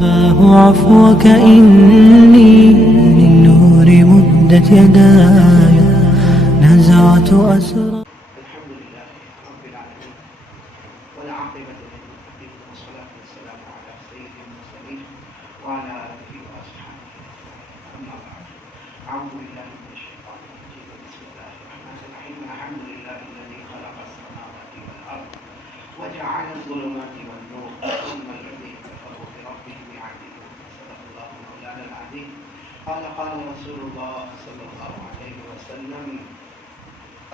أباه عفوك إني للنور مدت يداي نزعت أسرى. الحمد لله رب العالمين والعاقبة للمتقين والصلاة والسلام على سيد المرسلين وعلى آله وأصحابه أما بعد أعوذ بالله من الشيطان الرجيم بسم الله الرحمن الرحيم الحمد لله الذي خلق السماوات والأرض وجعل الظلمات والنور ثم الذين كفروا بربهم يعدلون صدق الله مولانا العظيم قال رسول الله صلى الله عليه وسلم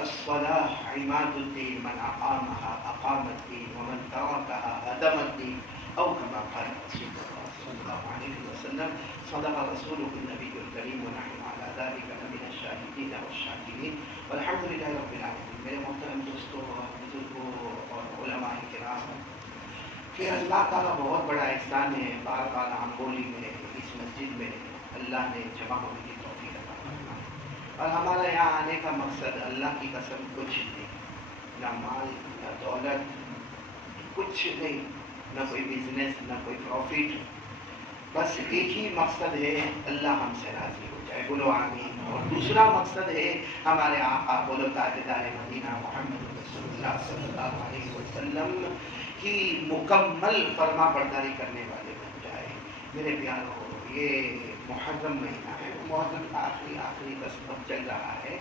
الصلاة عماد الدين من أقامها أقام الدين ومن تركها هدم الدين أو كما قال رسول الله صلى الله عليه وسلم صدق رسوله النبي الكريم ونحن على ذلك لمن الشاهدين والشاكرين والحمد لله رب العالمين. میرے محترم دوستوں اور بزرگوں اور علماء کرام، کہ اللہ تعالیٰ بہت بڑا احسان ہے، بار بار ہم بولی میں اس مسجد میں اللہ نے جمع ہونے کی توفیق عطا فرمائی. اور ہمارا یہاں آنے کا مقصد اللہ کی قسم کچھ نہیں، نہ مال نہ دولت، کچھ نہیں، نہ کوئی بزنس نہ کوئی پروفٹ، بس ایک ہی مقصد ہے، اللہ ہم سے راضی ہو جائے، بولو آمین. اور دوسرا مقصد ہے ہمارے آقا بولو تاجدار مدینہ محمد رسول اللہ صلی اللہ علیہ وسلم کی مکمل فرما برداری کرنے والے بن جائے. میرے پیاروں، یہ محرم مہینہ ہے، محرم کا آخری بس اب چل رہا ہے.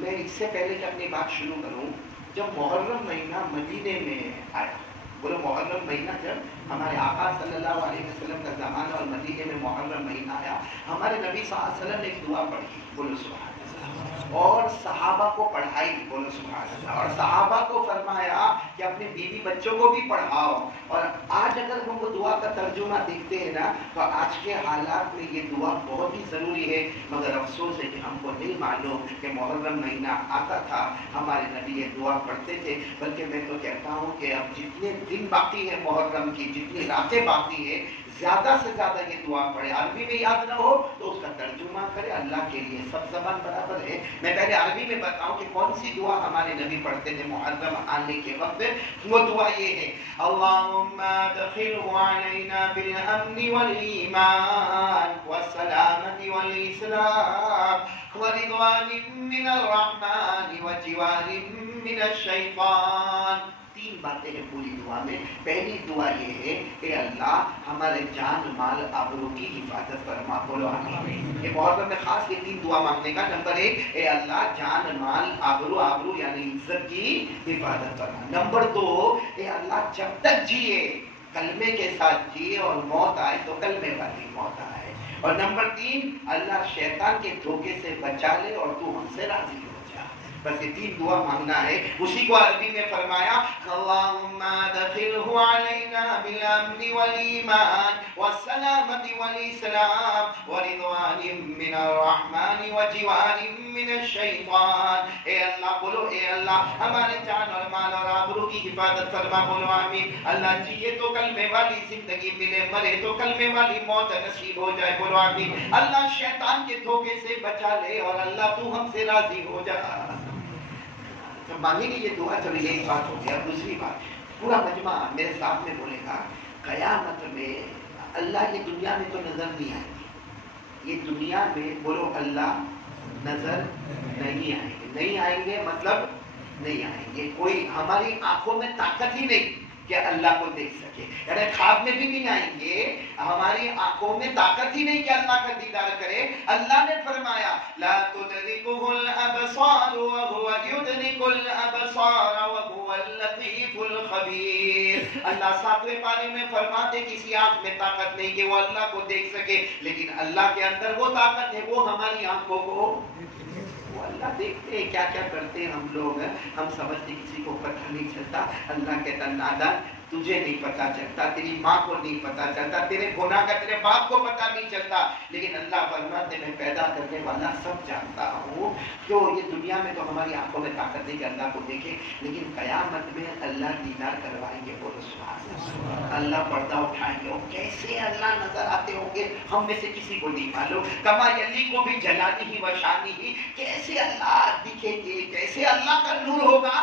میں اس سے پہلے کہ اپنی بات شروع کروں، جب محرم مہینہ مدینے میں آیا، بولو محرم مہینہ جب ہمارے آقا صلی اللہ علیہ وسلم کا زمانہ اور مدینے میں محرم مہینہ آیا، ہمارے نبی صلی اللہ علیہ وسلم نے ایک دعا پڑھی، بولو سبحان اللہ، اور صحابہ کو پڑھائی، بولو سبحان اللہ، اور صحابہ کو فرمایا کہ اپنے بیوی بچوں کو بھی پڑھاؤ. اور آج اگر ہم وہ دعا کا ترجمہ دیکھتے ہیں نا، تو آج کے حالات میں یہ دعا بہت ہی ضروری ہے. مگر افسوس ہے کہ ہم کو نہیں معلوم کہ محرم مہینہ آتا تھا ہمارے نبی یہ دعا پڑھتے تھے. بلکہ میں تو کہتا ہوں کہ اب جتنے دن باقی ہے محرم کی، جتنی راتیں باقی ہے، زیادہ سے زیادہ یہ دعا پڑھے. عربی میں یاد نہ ہو تو اس کا ترجمہ کرے، اللہ کے لیے سب زبان برابر ہے. میں پہلے عربی میں بتاؤں کہ کون سی دعا ہمارے نبی پڑھتے تھے محرم آنے کے وقت. وہ دعا یہ ہے، اللہم ادخلہ علینا بالامن والایمان والسلامة والاسلام ورضوان من الرحمن وجوار من الشیطان. تین باتیں ہیں پوری دعا میں. پہلی دعا یہ ہے کہ اللہ ہمارے جان مال آبرو کی حفاظت فرما، بولو آمین. یہ محرم میں خاص یہ تین دعا مانگنے کا. نمبر ایک، اے اللہ جان مال آبرو یعنی عزت کی حفاظت فرما. نمبر دو، اے اللہ جب تک جیے کلمے کے ساتھ جیے اور موت آئے تو کلمے والی موت آئے. اور نمبر تین، اللہ شیطان کے دھوکے سے بچا لے اور تو ہم سے راضی ہو جا. بس یہ تین دعا مانگنا ہے. اسی کو عربی میں فرمایا، اللہم ادخلہ علینا بالامن والایمان والسلامة والاسلام ورضوان من الرحمن وجوار من الشیطان. اے اللہ، بولو اے اللہ ہمارے جان اور مال اور آبرو کی حفاظت فرما، بولو آمین. اللہ جیے تو کلمے والی زندگی ملے، مرے تو کلمے والی موت نصیب ہو جائے، بولو آمین. اللہ شیطان کے دھوکے سے بچا لے اور اللہ تو ہم سے راضی ہو جا. جب مانگیں گے یہ دعا، چلو یہ ایک بات ہو گیا. دوسری بات، پورا مجمع میرے ساتھ میں بولے گا، قیامت میں اللہ یہ دنیا میں تو نظر نہیں آئیں گے. یہ دنیا میں بولو اللہ نظر نہیں آئیں گے. نہیں آئیں گے مطلب نہیں آئیں گے. کوئی ہماری آنکھوں میں طاقت ہی نہیں کہ اللہ کو دیکھ سکے، یعنی خواب میں بھی نہیں آئیں گے. ہماری آنکھوں میں طاقت ہی نہیں کہ اللہ کا دیدار کرے. اللہ نے فرمایا لا تدرکہ الابصار وهو یدرک الابصار وهو اللطیف الخبیر. اللہ ساتویں پارے میں فرماتے کسی آنکھ میں طاقت نہیں کہ وہ اللہ کو دیکھ سکے، لیکن اللہ کے اندر وہ طاقت ہے، وہ ہماری آنکھوں کو اللہ دیکھتے ہیں کیا کیا کرتے ہیں ہم لوگ. ہم سمجھتے کسی کو پتہ نہیں چلتا. اللہ کہتا نادان، تجھے نہیں پتا چلتا، تیری ماں کو نہیں پتا چلتا، تیرے گناہ کا تیرے باپ کو پتا نہیں چلتا، لیکن اللہ فرماتے میں پیدا کرنے والا سب جانتا ہوں. تو یہ دنیا میں تو ہماری آنکھوں میں طاقت نہیں کہ اللہ کو دیکھے، لیکن قیامت میں اللہ دیدار کروائیں گے، بولو سبحان اللہ. اللہ پردہ اٹھائیں گے. اور کیسے اللہ نظر آتے ہوں گے ہم میں سے کسی کو نہیں معلوم. کما یلی کو بھی جلانی ہی وشانی ہی، کیسے اللہ دکھیں گے، کیسے اللہ کا نور ہوگا.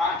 5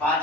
5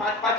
5-5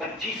25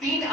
3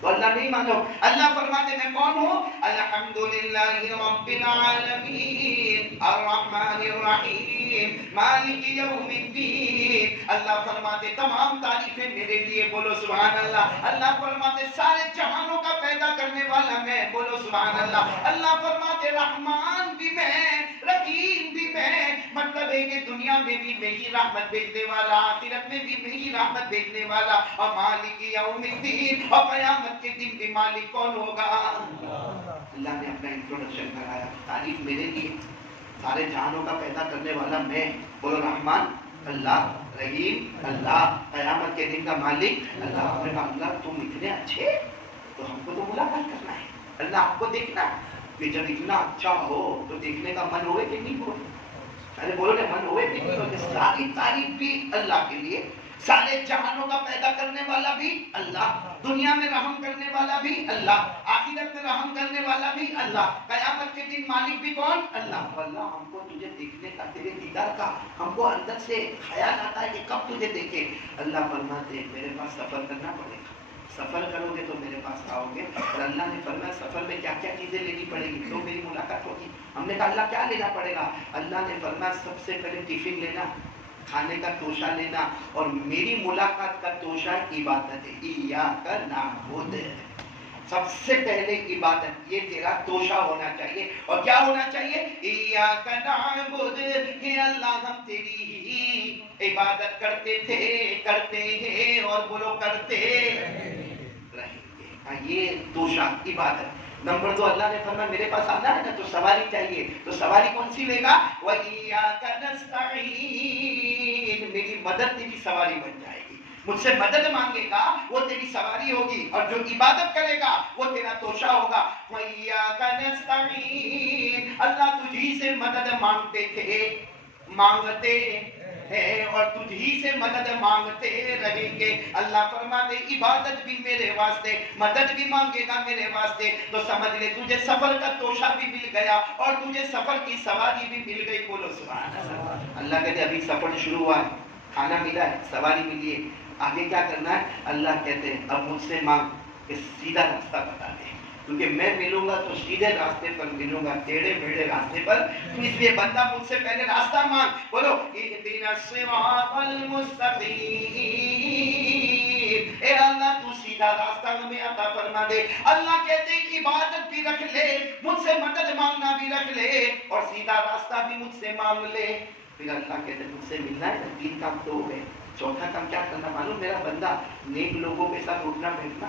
تو اللہ نہیں مانو. اللہ فرماتے میں کون ہوں؟ الحمدللہ رب العالمین الرحمن الرحیم مالک یوم الدین. اللہ فرماتے تمام تعریفیں میرے لیے، بولو سبحان اللہ. اللہ فرماتے سارے جہانوں کا پیدا کرنے والا میں، بولو سبحان اللہ. اللہ فرماتے رحمان بھی میں، رحیم بھی میں. مطلب ہے کہ دنیا میں بھی میں ہی رحمت بھیجنے والا، آخرت میں بھی میں ہی رحمت بھیجنے والا. اور مالک یوم الدین، اور قیامت کے دن بھی مالک کون ہوگا؟ اللہ نے اپنا انٹروڈکشن کرایا، تعریف میرے لیے، سارے جہانوں کا پیدا کرنے والا میں، بولو رحمان اللہ، رحیم اللہ، قیامت کے دن کا مالک اللہ. آپ نے کہا اللہ تم اتنے اچھے، تو ہم کو تو ملاقات کرنا ہے، اللہ آپ کو دیکھنا ہے. کہ جب اتنا اچھا ہو تو دیکھنے کا من ہوئے کہ نہیں ہو؟ ارے بولو کہ من ہوئے کہ نہیں ہو؟ ساری تعریف بھی اللہ کے لیے، سارے جہانوں کا پیدا کرنے والا بھی اللہ، دنیا میں رحم کرنے والا بھی اللہ، آخرت میں رحم کرنے والا بھی اللہ، قیامت کے دن مالک بھی کون؟ اللہ. اللہ ہم کو تجھے دیکھنے کا، تیرے دیدار کا ہم کو اندر سے خیال آتا ہے کہ کب تجھے دیکھے. اللہ فرماتے میرے پاس سفر کرنا پڑے گا، سفر کرو گے تو میرے پاس آؤ گے. اور اللہ نے فرمایا سفر میں کیا کیا چیزیں لینی پڑے گی تو میری ملاقات ہوگی. ہم نے کہا اللہ کیا لینا پڑے گا؟ اللہ نے فرمایا سب سے پہلے ٹفن لینا، کھانے کا توشہ لینا، اور میری ملاقات کا توشہ عبادت ہے. ایاک نعبد، سب سے پہلے عبادت، یہ تیرا توشہ ہونا چاہیے. اور کیا ہونا چاہیے؟ ایاک نعبد، کہ اللہ ہم تیری ہی عبادت کرتے تھے، کرتے ہیں، اور بولو کرتے رہیں گے. یہ توشہ عبادت. نمبر 2 اللہ نے فرمایا میرے پاس آنا ہے نا تو سواری چاہیے، تو سواری کون سی لے گا؟ وَإِيَّاكَ نَسْتَعِينُ، میری مدد تیری سواری بن جائے گی. مجھ سے مدد مانگے گا وہ تیری سواری ہوگی، اور جو عبادت کرے گا وہ تیرا توشہ ہوگا. وَإِيَّاكَ نَسْتَعِينُ، اللہ تجھی سے مدد مانگتے تھے، مانگتے ہیں، اور تجھی سے مدد مانگتے رہیں گے. اللہ فرماتے عبادت بھی میرے واسطے، مدد بھی مانگے گا میرے واسطے. تو سمجھ لے تجھے سفر کا توشہ بھی مل گیا، اور تجھے سفر کی سواری بھی مل گئی. بولو سبحان اللہ. اللہ کہتے ابھی سفر شروع ہوا ہے، کھانا ملا ہے، سواری ملی ہے، آگے کیا کرنا ہے؟ اللہ کہتے ہیں اب مجھ سے مانگ کہ سیدھا راستہ بتا دے، کیونکہ میں ملوں گا تو سیدھے راستے پر ملوں گا، ٹیڑھے میڑھے راستے پر. اس لیے بندہ مجھ سے پہلے راستہ مانگ. بولو اہدنا الصراط المستقیم، اے اللہ تو سیدھا راستہ ہمیں عطا فرما دے. اللہ کہتے ہیں عبادت بھی رکھ لے، مجھ سے مدد مانگنا بھی رکھ لے، اور سیدھا راستہ بھی مجھ سے مانگ لے. پھر اللہ کہتے ہیں مجھ سے ملنا ہے نا، 3 کام تو ہو گئے. چوتھا کام کیا کرنا معلوم؟ میرا بندہ نیک لوگوں کے ساتھ اٹھنا بیٹھنا،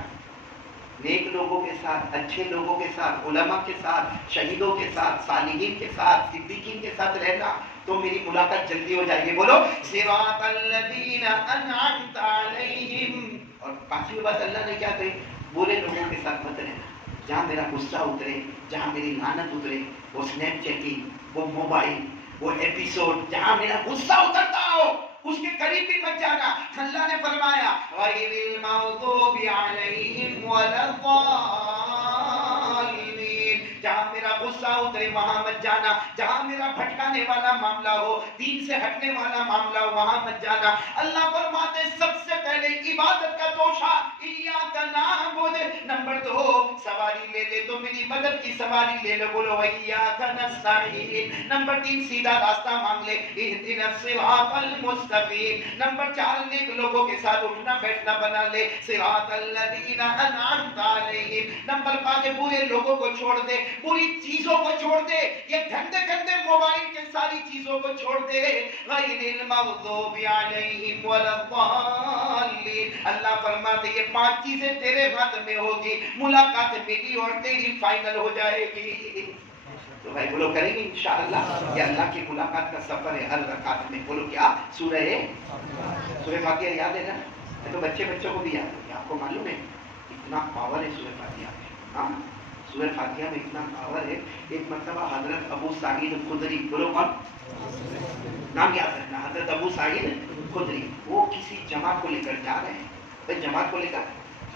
نیک لوگوں کے ساتھ، اچھے لوگوں کے ساتھ، علماء کے ساتھ، شہیدوں کے ساتھ، صالحین کے ساتھ، صدیقین کے ساتھ رہنا، تو میری ملاقات جلدی ہو جائے گی. بولو صراط الذین انعمت علیہم. اور 5ویں بات اللہ نے کیا کہی؟ برے لوگوں کے ساتھ مت رہنا. جہاں میرا غصہ اترے، جہاں میری لعنت اترے، وہ سنیپ چیٹنگ، وہ موبائل، وہ ایپیسوڈ، جہاں میرا غصہ اترتا ہو اس کے قریب بھی مت جانا. اللہ نے فرمایا غیر المغضوب علیہم ولا الضالین، جہاں میرا غصہ اترے وہاں مت جانا، جہاں میرا بھٹکانے والا معاملہ ہو، دین سے ہٹنے والا معاملہ ہو، وہاں مت جانا. اللہ فرماتے سب سے پہلے عبادت کا توشہ ایاک نعبد. نمبر 2 سواری لے لے تو میری مدد کی سواری لے لو. بولو ایاک نستعین. نمبر 3 سیدھا راستہ مانگ لے، اہدنا الصراط المستقیم. نمبر 4 نیک لوگوں کے ساتھ اٹھنا بیٹھنا بنا لے، صراط الذین انعمت علیہم. نمبر 5 برے لوگوں کو چھوڑ دے، بری چیزوں کو چھوڑ دے، یہ گندے گندے موبائل کے ساری چیزوں کو چھوڑ دے. غیر المغضوب علیہم ولا الضالین. اللہ فرماتے یہ 5 چیزیں تیرے ہاتھ میں ہوگی، ملاقات میری اور تیری فائنل ہو جائے گی. تو بھائی بولو کریں گے انشاءاللہ. یہ اللہ کی ملاقات کا سفر ہے ہر رکعت میں. بولو کیا؟ سورہ فاتحہ یاد ہے نا؟ تو بچوں کو بھی یاد ہے. آپ کو معلوم ہے اتنا پاور ہے سورہ فاتحہ میں. ہاں سورہ فاتحہ میں اتنا پاور ہے. ایک مرتبہ حضرت ابو سعید خدری، بولو کون؟ نام یاد رکھنا، حضرت ابو سعید خدری، وہ کسی جماعت کو لے کر جا رہے ہیں. بھائی جماعت کو لے کر،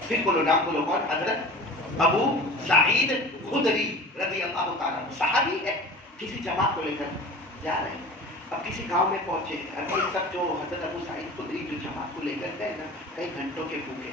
پھر بولو نام بولو کون؟ حضرت ابو سعید خدری رضی اللہ تعالیٰ، صحابی ہے، کسی جماعت کو لے کر جا رہے ہیں. اب کسی گاؤں میں پہنچے، ابھی تک جو حضرت ابو سعید خدری جو جماعت کو لے کر گئے نا، کئی گھنٹوں کے بھوکے،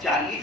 40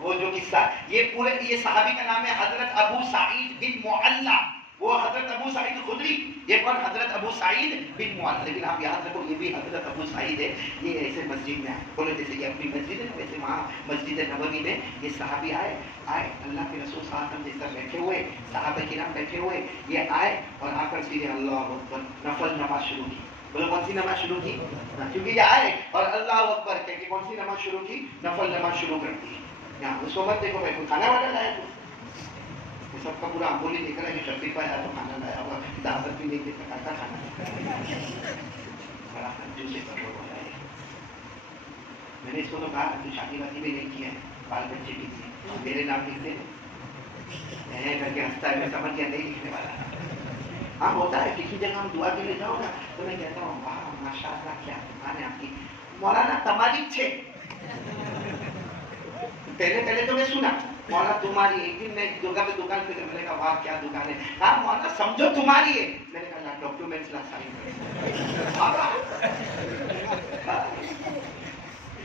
وہ جو قصہ یہ صحابی کا نام ہے حضرت ابو سعید بن معلّہ. وہ حضرت ابو سعید خدری، یہ کون؟ حضرت ابو سعید بن معلّہ. لیکن آپ یاد رکھو یہ بھی حضرت ابو سعید ہے. یہ ایسے مسجد میں آئے، بولے جیسے یہ اپنی مسجد ہے ویسے وہاں مسجد نبوی میں یہ صحابی آئے اللہ کے رسول صلی اللہ علیہ وسلم جیسا بیٹھے ہوئے، صحابہ کرام بیٹھے ہوئے، یہ آئے اور آ کر سیدھے اللہ اکبر نفل نماز شروع کی. بولے کون سی نماز شروع کی؟ کیونکہ یہ آئے اور اللہ اکبر کہہ کے کون سی نماز شروع کی؟ نفل نماز شروع کر دی. یہاں اس وقت دیکھو بھائی کوئی کھانا والا لایا تو سب کا پورا امبولی لے کر کہ شفیق آیا تو کھانا لایا ہوا، دعوت بھی نہیں دیتا کا کھانا بڑا کنجوس ہے. میں نے اس کو تو کہا تو شادی وادی بھی نہیں کیا ہے، بال بچے بھی تھے، میرے نام لکھتے ہیں کر کے ہنستا ہے. میں سمجھ گیا نہیں لکھنے والا. ہاں ہوتا ہے کسی جگہ ہم دعا کے لیے جاؤ نا تو میں کہتا ہوں واہ ماشاء اللہ کیا دکان ہے آپ کی مولانا تمالک چھے. پہلے تو میں سنا مولانا تمہاری. ایک دن میں ایک جگہ پہ دکان پہ میں نے کہا واہ کیا دکان ہے. ہاں مولانا سمجھو تمہاری ہے. میں نے کہا ڈاکیومنٹس لا سائن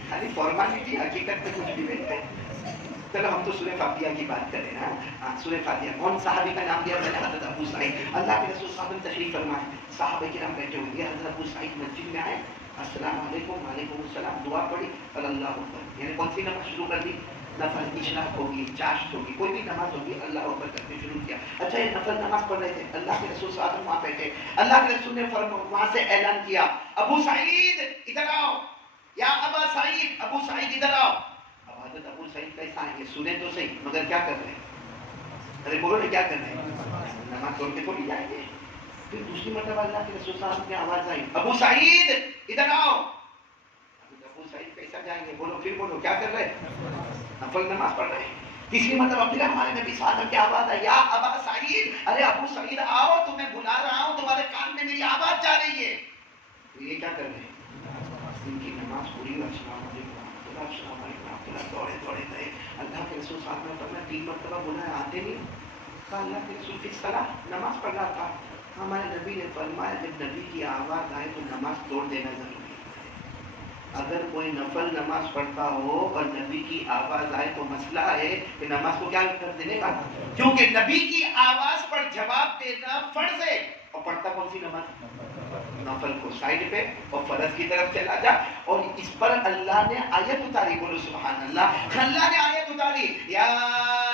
خالی فارمالٹی، حقیقت میں کچھ بھی نہیں ہے. چلو ہم تو سورہ فاتحہ کی بات کریں نا. سورہ فاتحہ کون صحابی کا نام دیا؟ میں نے حضرت ابو سعید. اللہ کے رسول صاحب نے تشریف فرمائے، صحابہ کرام بیٹھے ہوئے. حضرت ابو سعید مسجد میں آئے، السلام علیکم. وعلیکم السلام. دعا پڑھی اور اللہ اکبر. یعنی کون سی نماز شروع کر دی؟ نفل. اشراق ہوگی، چاشت ہوگی، کوئی بھی نماز ہوگی، اللہ اکبر کرتے شروع کیا. اچھا یہ نفل نماز پڑھ رہے تھے، اللہ کے رسول صلی اللہ علیہ وسلم وہاں بیٹھے. اللہ کے رسول نے وہاں سے اعلان کیا ابو سعید ادھر آؤ، یا ابا سعید، ابو سعید ادھر آؤ. اب حضرت ابو سعید کیسا ہے یہ سنیں تو صحیح، مگر کیا کر رہے ہیں؟ ارے بولو نا کیا کر رہے ہیں؟ نماز چھوڑ کے تھوڑی جائیں گے. پھر دوسری مرتبہ اللہ کے رسول صلی اللہ علیہ وسلم کی آواز آئی ابو سعید ادھر آؤ. ابو سعید کیسا جائیں گے؟ بولو پھر بولو کیا کر رہے ہیں؟ نفل نماز پڑھ رہے ہیں. تیسری مرتبہ پھر ہمارے نبی صلی اللہ علیہ وسلم کی آواز آئی یا ابا سعید، ارے ابو سعید آؤ تمہیں بلا رہا ہوں، تمہارے کان میں میری آواز جا رہی ہے. تو یہ کیا کر رہے ہیں؟ ان کی نماز پوری. السلام علیکم، السلام علیکم، دوڑے گئے. اللہ کے رسول صاحب نے فرمایا 3 مرتبہ بولا آتے نہیں. کہا اللہ کے رسول کی صلاح نماز پڑھ رہا تھا. ہمارے نبی نے فرمایا جب نبی کی آواز آئے تو نماز توڑ دینا ضروری ہے. اگر کوئی نفل نماز پڑھتا ہو اور نبی کی آواز آئے تو مسئلہ ہے کہ نماز کو کیا کر دینے کا، کیونکہ نبی کی آواز پر جواب دینا فرض ہے. اور پڑھتا کون سی نماز؟ نفل کو سائڈ پہ اور فرض کی طرف چلا جا. اور اس پر اللہ نے آیت اتاری. بولو سبحان اللہ. اللہ نے آیت اتاری یا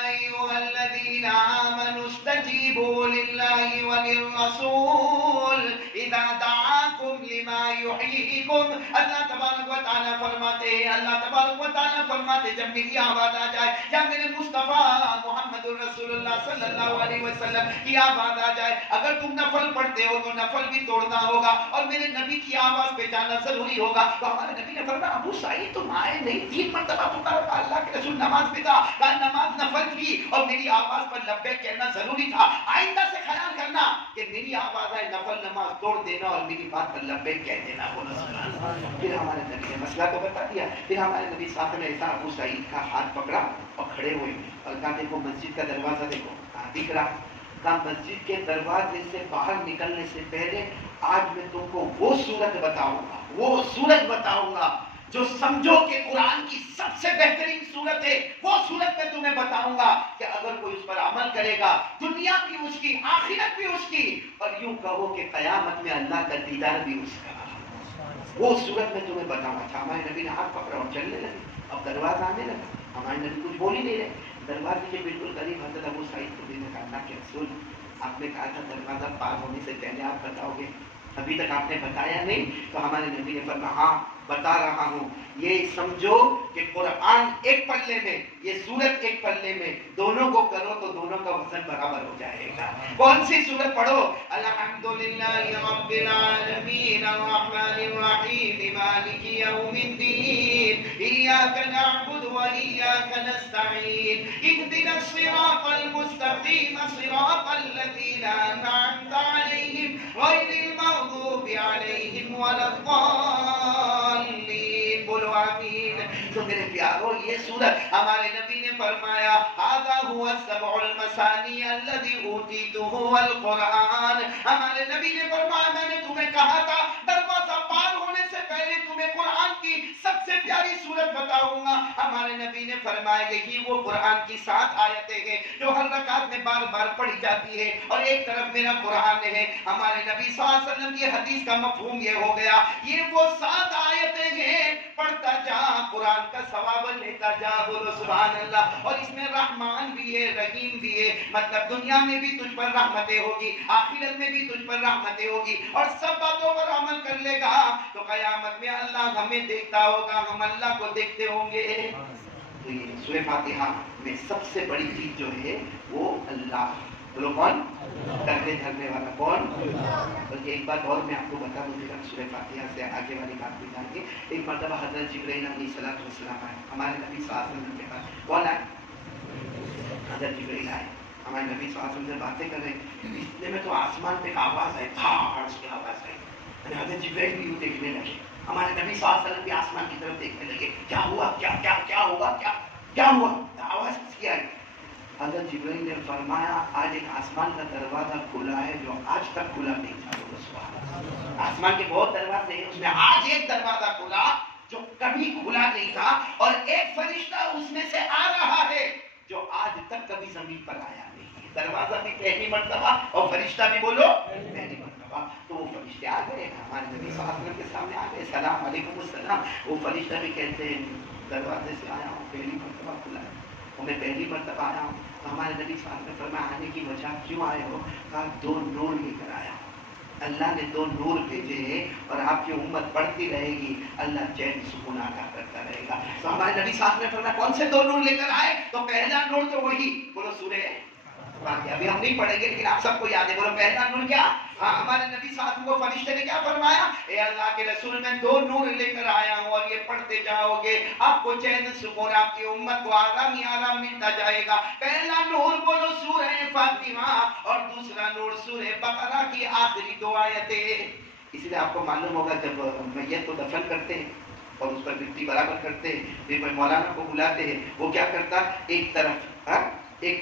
ایھا الذین آمنوا استجیبوا للہ وللرسول اذا دعاکم لما یحییکم. اللہ تبارک و تعالیٰ فرماتے ہیں، اللہ تبارک و تعالیٰ فرماتے جب میری آواز آ جائے یا میرے مصطفیٰ محمد الرسول اللہ صلی اللہ علیہ وسلم کی آواز آ جائے، اگر تم نفل پڑھتے ہو تو نفل بھی توڑنا ہوگا اور میرے نبی کی آواز پہ جانا ضروری ہوگا. تو ہمارے نبی نے فرمایا ابو سعید تم آئے نہیں، 3 مرتبہ پکارا. اللہ کے رسول نماز پہ تھا، کہا نماز نفل تھی اور میری آواز پر لبیک کہنا ضروری تھا. آئندہ سے خیال کرنا کہ میری آواز آئے نفل نماز توڑ دینا اور میری بات پر لبیک کہہ دینا. بولو سبحان اللہ. پھر ہمارے نبی نے مسئلہ تو بتا دیا. پھر ہمارے نبی صاحب نے ایسا ابو سعید کا ہاتھ پکڑا اور کھڑے ہوئے اور کہا دیکھو مسجد کا دروازہ دیکھو دکھ رہا. کہا مسجد کے دروازے سے باہر نکلنے سے پہلے آج میں تم کو وہ صورت بتاؤں گا جو سمجھو کہ قرآن کی سب سے بہترین صورت ہے. وہ صورت میں تمہیں بتاؤں گا کہ اگر کوئی اس پر عمل کرے گا دنیا بھی اس کی، آخرت بھی اس کی، اور یوں کہو کہ قیامت میں اللہ کا دیدار بھی اس کا. وہ صورت میں تمہیں بتاؤں گا. ہمارے نبی نے ہاتھ پکڑا اور چلنے لگے. اب دروازہ آنے لگا. ہمارے نبی کچھ بول ہی نہیں رہے. دروازے کے بالکل قریب حضرت ابو سعید خدری نے کہا اللہ کے رسول آپ نے کہا تھا دروازہ پار ہونے سے پہلے آپ بتاؤ گے، ابھی تک آپ نے بتایا نہیں. تو ہمارے نبی نے فرمایا ہاں بتا رہا ہوں. یہ سمجھو کہ قرآن ایک پلے میں، یہ سورت ایک پلے میں، دونوں کو کرو تو دونوں کا وزن برابر ہو جائے گا. کون سی سورت پڑھو؟ الحمدللہ رب العالمین الرحمن الرحیم مالک یوم الدین ایاک نعبد و ایاک نستعین اهدنا الصراط المستقیم صراط الذین انعمت علیہم غیر المغضوب علیہم ولا الضالین. بولو آمین. تو میرے پیارو یہ سورت ہمارے نبی نے فرمایا هذا هو السبع المثانی الذي اوتیته القرآن. ہمارے نبی نے فرمایا میں نے تمہیں کہا تھا دروازہ دروازہ پار ہونے سے پہلے تمہیں قرآن کی سب سے پیاری سورت بتاؤں گا. ہمارے نبی نے فرمایا یہی وہ قرآن کی 7 آیتیں ہیں جو ہر رکعت میں بار بار پڑھی جاتی ہے اور ایک طرف میرا قرآن ہے. ہمارے نبی صلی اللہ علیہ وسلم کی حدیث کا مفہوم یہ ہو گیا یہ وہ 7 آیتیں ہیں پڑھتا جا قرآن کا ثواب لیتا جا. بولو سبحان اللہ. اور اس میں رحمان بھی ہے رحیم بھی ہے, مطلب دنیا میں بھی تجھ پر رحمتیں ہوگی, آخرت میں بھی تجھ پر رحمتیں ہوگی, اور سب باتوں پر عمل کر لے گا تو قیامت میں اللہ ہمیں دیکھتا ہوگا, ہم اللہ کو دیکھتے ہوں گے. تو یہ سورہ فاتحہ میں سب سے بڑی چیز جو ہے وہ اللہ. بولو کون؟ کرنے دھرنے والا کون؟ بلکہ ایک بات اور میں آپ کو بتا دوں گا, سورہ فاتحہ سے آگے والی بات بھی جان کے. ایک مرتبہ حضرت جبرائیل علیہ السلام آئے ہمارے نبی صلی اللہ علیہ وسلم کے پاس. کون آئے؟ حضرت جبرائیل آئے ہمارے نبی صلی اللہ علیہ وسلم سے باتیں کر رہے ہیں. اتنے میں تو آسمان پہ ایک آواز آئی, پھاڑ کی آواز آئی. حضرت جبرائیل بھی یوں دیکھنے لگے, ہمارے نبی صلی اللہ علیہ وسلم بھی آسمان کی طرف دیکھنے لگے. کیا ہوا, کیا کیا کیا ہوا, کیا کیا ہوا, آواز کس کی آئی؟ حضرت جبرائیل نے فرمایا آج ایک آسمان کا دروازہ کھلا ہے جو آج تک کھلا نہیں تھا. آسمان کے بہت دروازے ہیں, اس میں آج ایک دروازہ کھلا جو کبھی کھلا نہیں تھا, اور ایک فرشتہ اس میں سے آ رہا ہے جو آج تک کبھی زمین پر آیا نہیں. دروازہ بھی پہلی مرتبہ اور فرشتہ بھی بولو پہلی مرتبہ. تو وہ فرشتے آ گئے ہمارے نبی صلی اللہ علیہ وسلم کے سامنے آ گئے, سلام علیکم السلام. وہ فرشتہ بھی کہتے ہیں دروازے سے آیا ہوں, پہلی مرتبہ کھلا ہے, میں پہلی مرتبہ آیا ہوں. تو ہمارے نبی صلی اللہ علیہ وسلم نے فرمایا آنے کی وجہ کیوں آئے ہو؟ کہا 2 نور لے کر آیا ہوں. اللہ نے 2 نور بھیجے ہیں اور آپ کی امت پڑھتی رہے گی, اللہ چین سکون عطا کرتا رہے گا. تو ہمارے نبی صلی اللہ علیہ وسلم نے فرمایا کون سے 2 نور لے کر آئے؟ تو پہلا نور تو وہی, بولو سورہ فاتحہ. ابھی ہم نہیں پڑھیں گے لیکن آپ سب کو یاد ہے, بولو پہلا نور کیا؟ ہاں, ہمارے نبی صلی اللہ علیہ وسلم کو فرشتے نے کیا فرمایا؟ اے اللہ کے رسول میں 2 نور لے کر آیا ہوں اور یہ پڑھتے جاؤ گے آپ کو چین سکون, آپ کی امت کو آرام ہی آرام ملتا جائے گا. پہلا نور بولو سورہ فاتحہ, اور دوسرا نور سورہ بقرہ کی آخری 2 آیتیں. اس لیے آپ کو معلوم ہوگا جب میت کو دفن کرتے ہیں اور اس پر مٹی برابر کرتے ہیں, پھر کوئی مولانا کو بلاتے ہیں, وہ کیا کرتا, ایک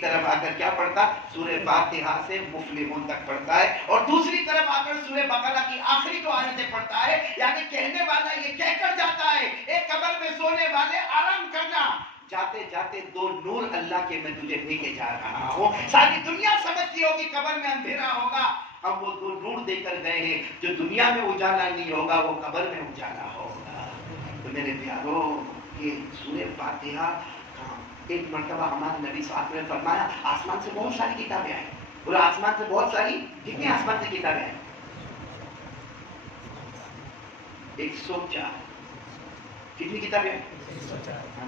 طرف آ کر کیا پڑھتا, سورہ فاتحہ سے مفلحون تک پڑھتا ہے, اور دوسری طرف آ کر سورہ بقرہ کی آخری 2 آیتیں پڑھتا ہے. یعنی کہنے والا یہ کہہ کر جاتا ہے ایک قبر میں سونے والے آرام کرنا, جاتے جاتے 2 نور اللہ کے میں تجھے دے کے جا رہا ہوں. ساری دنیا سمجھتی ہوگی قبر میں اندھیرا ہوگا, ہم وہ 2 نور دے کر گئے ہیں جو دنیا میں اجالا نہیں ہوگا وہ قبر میں اجالا ہوگا. تو میرے پیارو یہ سورہ فاتحہ ایک مرتبہ ہمارے نبی صلی اللہ علیہ وسلم نے فرمایا آسمان سے بہت ساری کتابیں آئیں. بولو آسمان سے بہت ساری, کتنی آسمان سے کتابیں آئیں؟ 104. کتنی کتابیں آئیں؟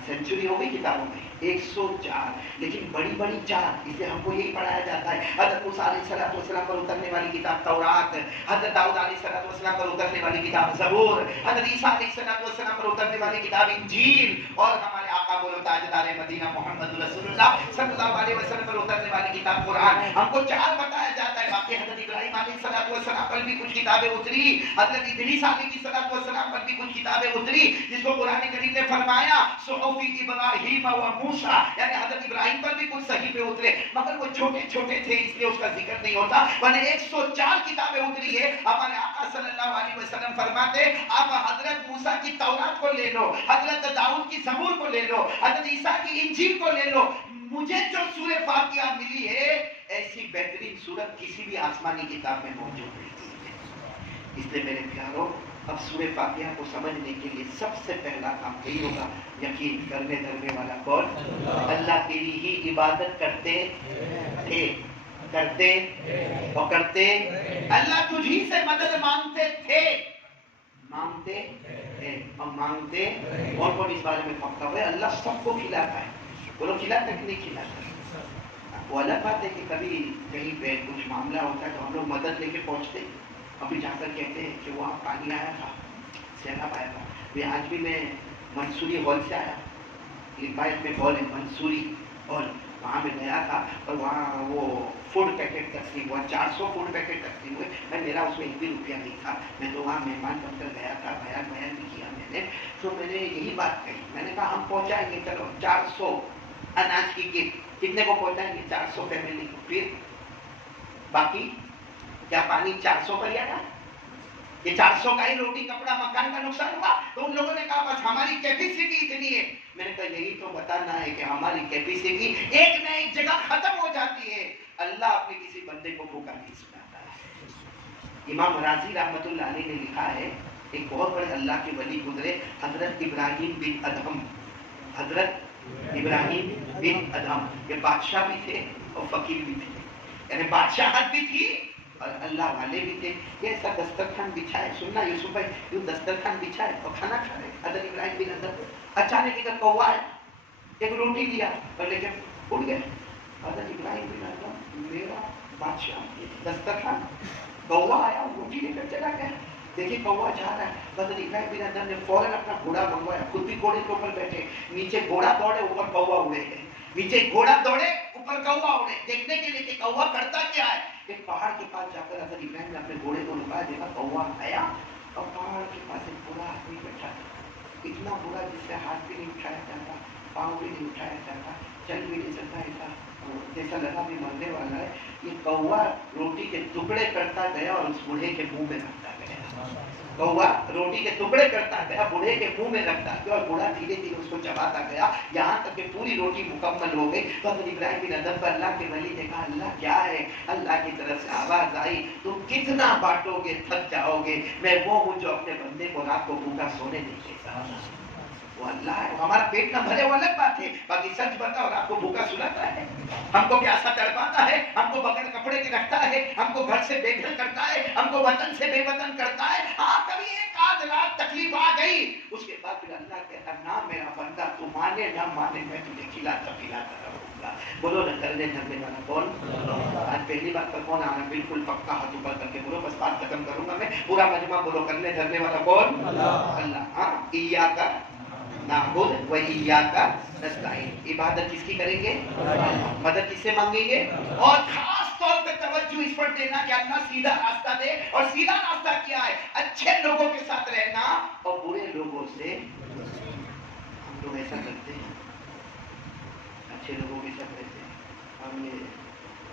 سینچری ہو گئی کتابوں میں 104, لیکن بڑی بڑی 4. اسے ہم کو یہی پڑھایا جاتا ہے. حضرت موسیٰ علیہ السلام پر اترنے والی کتاب تورات, حضرت داؤد علیہ السلام پر اترنے والی کتاب زبور, حضرت عیسیٰ علیہ السلام پر اترنے والی کتاب انجیل, اور ہمارے آقا بولو تاجدار مدینہ محمد رسول اللہ صلی اللہ علیہ وسلم پر اترنے والی کتاب قرآن. ہم کو 4 بتایا جاتا ہے. باقی حضرت ابراہیم علیہ السلام پر بھی کچھ کتابیں اتری, حضرت ادریس علیہ السلام پر بھی کچھ کتابیں اتری, جس کو قرآن کریم نے فرمایا صحف ابراہیم و موسیٰ, یعنی حضرت ابراہیم پر بھی کچھ صحیفے اترے, مگر وہ چھوٹے چھوٹے تھے اس لیے اس کا ذکر نہیں ہوتا. ورنہ 104 کتابیں اتری ہے. ہمارے آقا صلی اللہ علیہ وسلم فرماتے آپ حضرت موسیٰ کی تورات کو لے لو, حضرت داؤد کی زبور کو لے لو, حضرت عیسیٰ کی انجیل کو لے لو, مجھے جو سورہ فاتحہ ملی ہے ایسی بہترین سورت کسی بھی آسمانی کتاب میں موجود نہیں. اس لیے میرے پیاروں اب سورہ فاتحہ کو سمجھنے کے لیے سب سے پہلا کام یہی ہوگا, یقین کرنے دھرنے والا کون؟ اللہ تیری ہی عبادت کرتے تھے, کرتے اور کرتے, اللہ تجھی سے مدد مانگتے تھے, مانگتے تھے اور مانگتے. اور کون اس بارے میں پکا ہوا ہے؟ اللہ سب کو کھلاتا ہے. بولو کھلاتا کہ نہیں کھلاتا؟ وہ الگ بات ہے کہ کبھی کہیں پہ کچھ معاملہ ہوتا ہے تو ہم لوگ مدد لے کے پہنچتے, ابھی جا کر کہتے ہیں کہ وہاں پانی آیا تھا, سیلاب آیا تھا. آج بھی میں منصوری ہال سے آیا, لبائت میں ہال ہے منصوری ہال, وہاں میں گیا تھا اور وہاں وہ فوڈ پیکٹ تقسیم ہوا, 400 فوڈ پیکٹ تقسیم ہوئے. میرا اس میں 1 بھی روپیہ نہیں تھا, میں تو وہاں مہمان بن کر گیا تھا, بیان بھی کیا میں نے. تو میں نے یہی بات کہی, میں نے کہا ہم پہنچائیں گے, چلو 400 اناج کی کٹ, کتنے کو پہنچائیں گے؟ 400 فیملی کو. پھر باقی کیا پانی 400 پر آیا؟ یہ 400 کا ہی روٹی کپڑا مکان کا نقصان ہوا؟ تو ان لوگوں نے کہا بس ہماری کیپیسٹی اتنی ہے. میں نے کہا یہی تو بتانا ہے کہ ہماری کیپیسٹی ایک نہ ایک جگہ ختم ہو جاتی ہے. اللہ اپنے کسی بندے کو بھوکا نہیں سناتا ہے. امام راضی رحمت اللہ علیہ نے لکھا ہے ایک بہت بڑے اللہ کے ولی گزرے حضرت ابراہیم بن ادہم. حضرت ابراہیم بن ادہم یہ بادشاہ بھی تھے اور فقیر بھی تھے, یعنی بادشاہت بھی تھی اور اللہ والے بھی تھے. یہ ایسا دسترخوان بچھائے, سننا یوسف بھائی, یوں دسترخوان بچھائے اور کھانا کھا رہے حضرت ابراہیم بن ادہم. اچانک ایک کوہ ہے, ایک روٹی دیا اور لے کے اڑ گئے. حضرت ابراہیم بن ادہم میرا بادشاہ دسترخوان, کوہ آیا روٹی لے کر چلا گیا. دیکھیے کوہ جا رہا ہے. حضرت ابراہیم بن ادہم نے فوراً اپنا گھوڑا منگوایا, خود بھی گھوڑے کے اوپر بیٹھے, نیچے گھوڑا دوڑے اوپر کوہ اڑے گئے, نیچے گھوڑا دوڑے اوپر کوہ اڑے, دیکھنے کے لیے کہ کوہ کرتا کیا ہے. ایک پہاڑ کے پاس جا کر حضرت ابراہیم نے اپنے گھوڑے کو رکایا, دیکھا کوہ آیا اور پہاڑ کے پاس ایک بوڑھا آدمی بیٹھا تھا. اتنا بوڑھا جس سے ہاتھ بھی نہیں اٹھایا جاتا, پاؤں بھی نہیں اٹھایا جاتا, چل بھی نہیں سکتا, ایسا جیسا لگا بھی مرنے والا ہے. یہ کوہ روٹی کے ٹکڑے کرتا گیا اور اس بوڑھے کے منہ میں رکھتا گیا. کوہ روٹی کے ٹکڑے کرتا گیا, بوڑھے کے منہ میں رکھتا گیا اور بوڑھا دھیرے دھیرے اس کو چباتا گیا یہاں تک کہ پوری روٹی مکمل ہو گئی. تو حضرت ابراہیم بن ادہم پر اللہ کے ولی نے کہا اللہ کیا ہے؟ اللہ کی طرف سے آواز آئی تم کتنا بانٹو گے تھک جاؤ گے, میں وہ ہوں جو اپنے بندے کو رات کو بھوکا سونے نہیں دیتا. وہ اللہ ہے. ہمارا پیٹ نہ بھرے وہ الگ بات ہے, باقی سچ بتا اور آپ کو بھوکا سلاتا ہے, ہم کو پیاسا تڑپاتا ہے, ہم کو بغیر کپڑے کے رکھتا ہے, ہم کو گھر سے بے گھر کرتا ہے, ہم کو وطن سے بے وطن کرتا ہے. ہاں کبھی ایک آدھ رات تکلیف آ گئی, اس کے بعد پھر اللہ کہتا نہ میرا بندہ تو مانے نہ مانے میں تجھے کھلاتا پلاتا رہوں گا. بولو نہ کرنے دھرنے والا کون؟ آج پہلی بات پر کون آنا؟ بالکل پکا ہاتھ اوپر کر کے بولو, بس بات ختم کروں گا میں. پورا مجمع بولو کرنے دھرنے والا کون؟ اللہ. ہاں ایاک نعبد و ایاک نستعین. عبادت کس کی کریں گے؟ مدد کس سے مانگیں گے؟ اور خاص طور پہ توجہ اس پر دینا کہ اللہ سیدھا راستہ دے, اور سیدھا راستہ کیا ہے؟ اچھے لوگوں کے ساتھ رہنا اور برے لوگوں سے. ہم لوگ ایسا کرتے ہیں, اچھے لوگوں کے ساتھ رہتے ہیں. ہم نے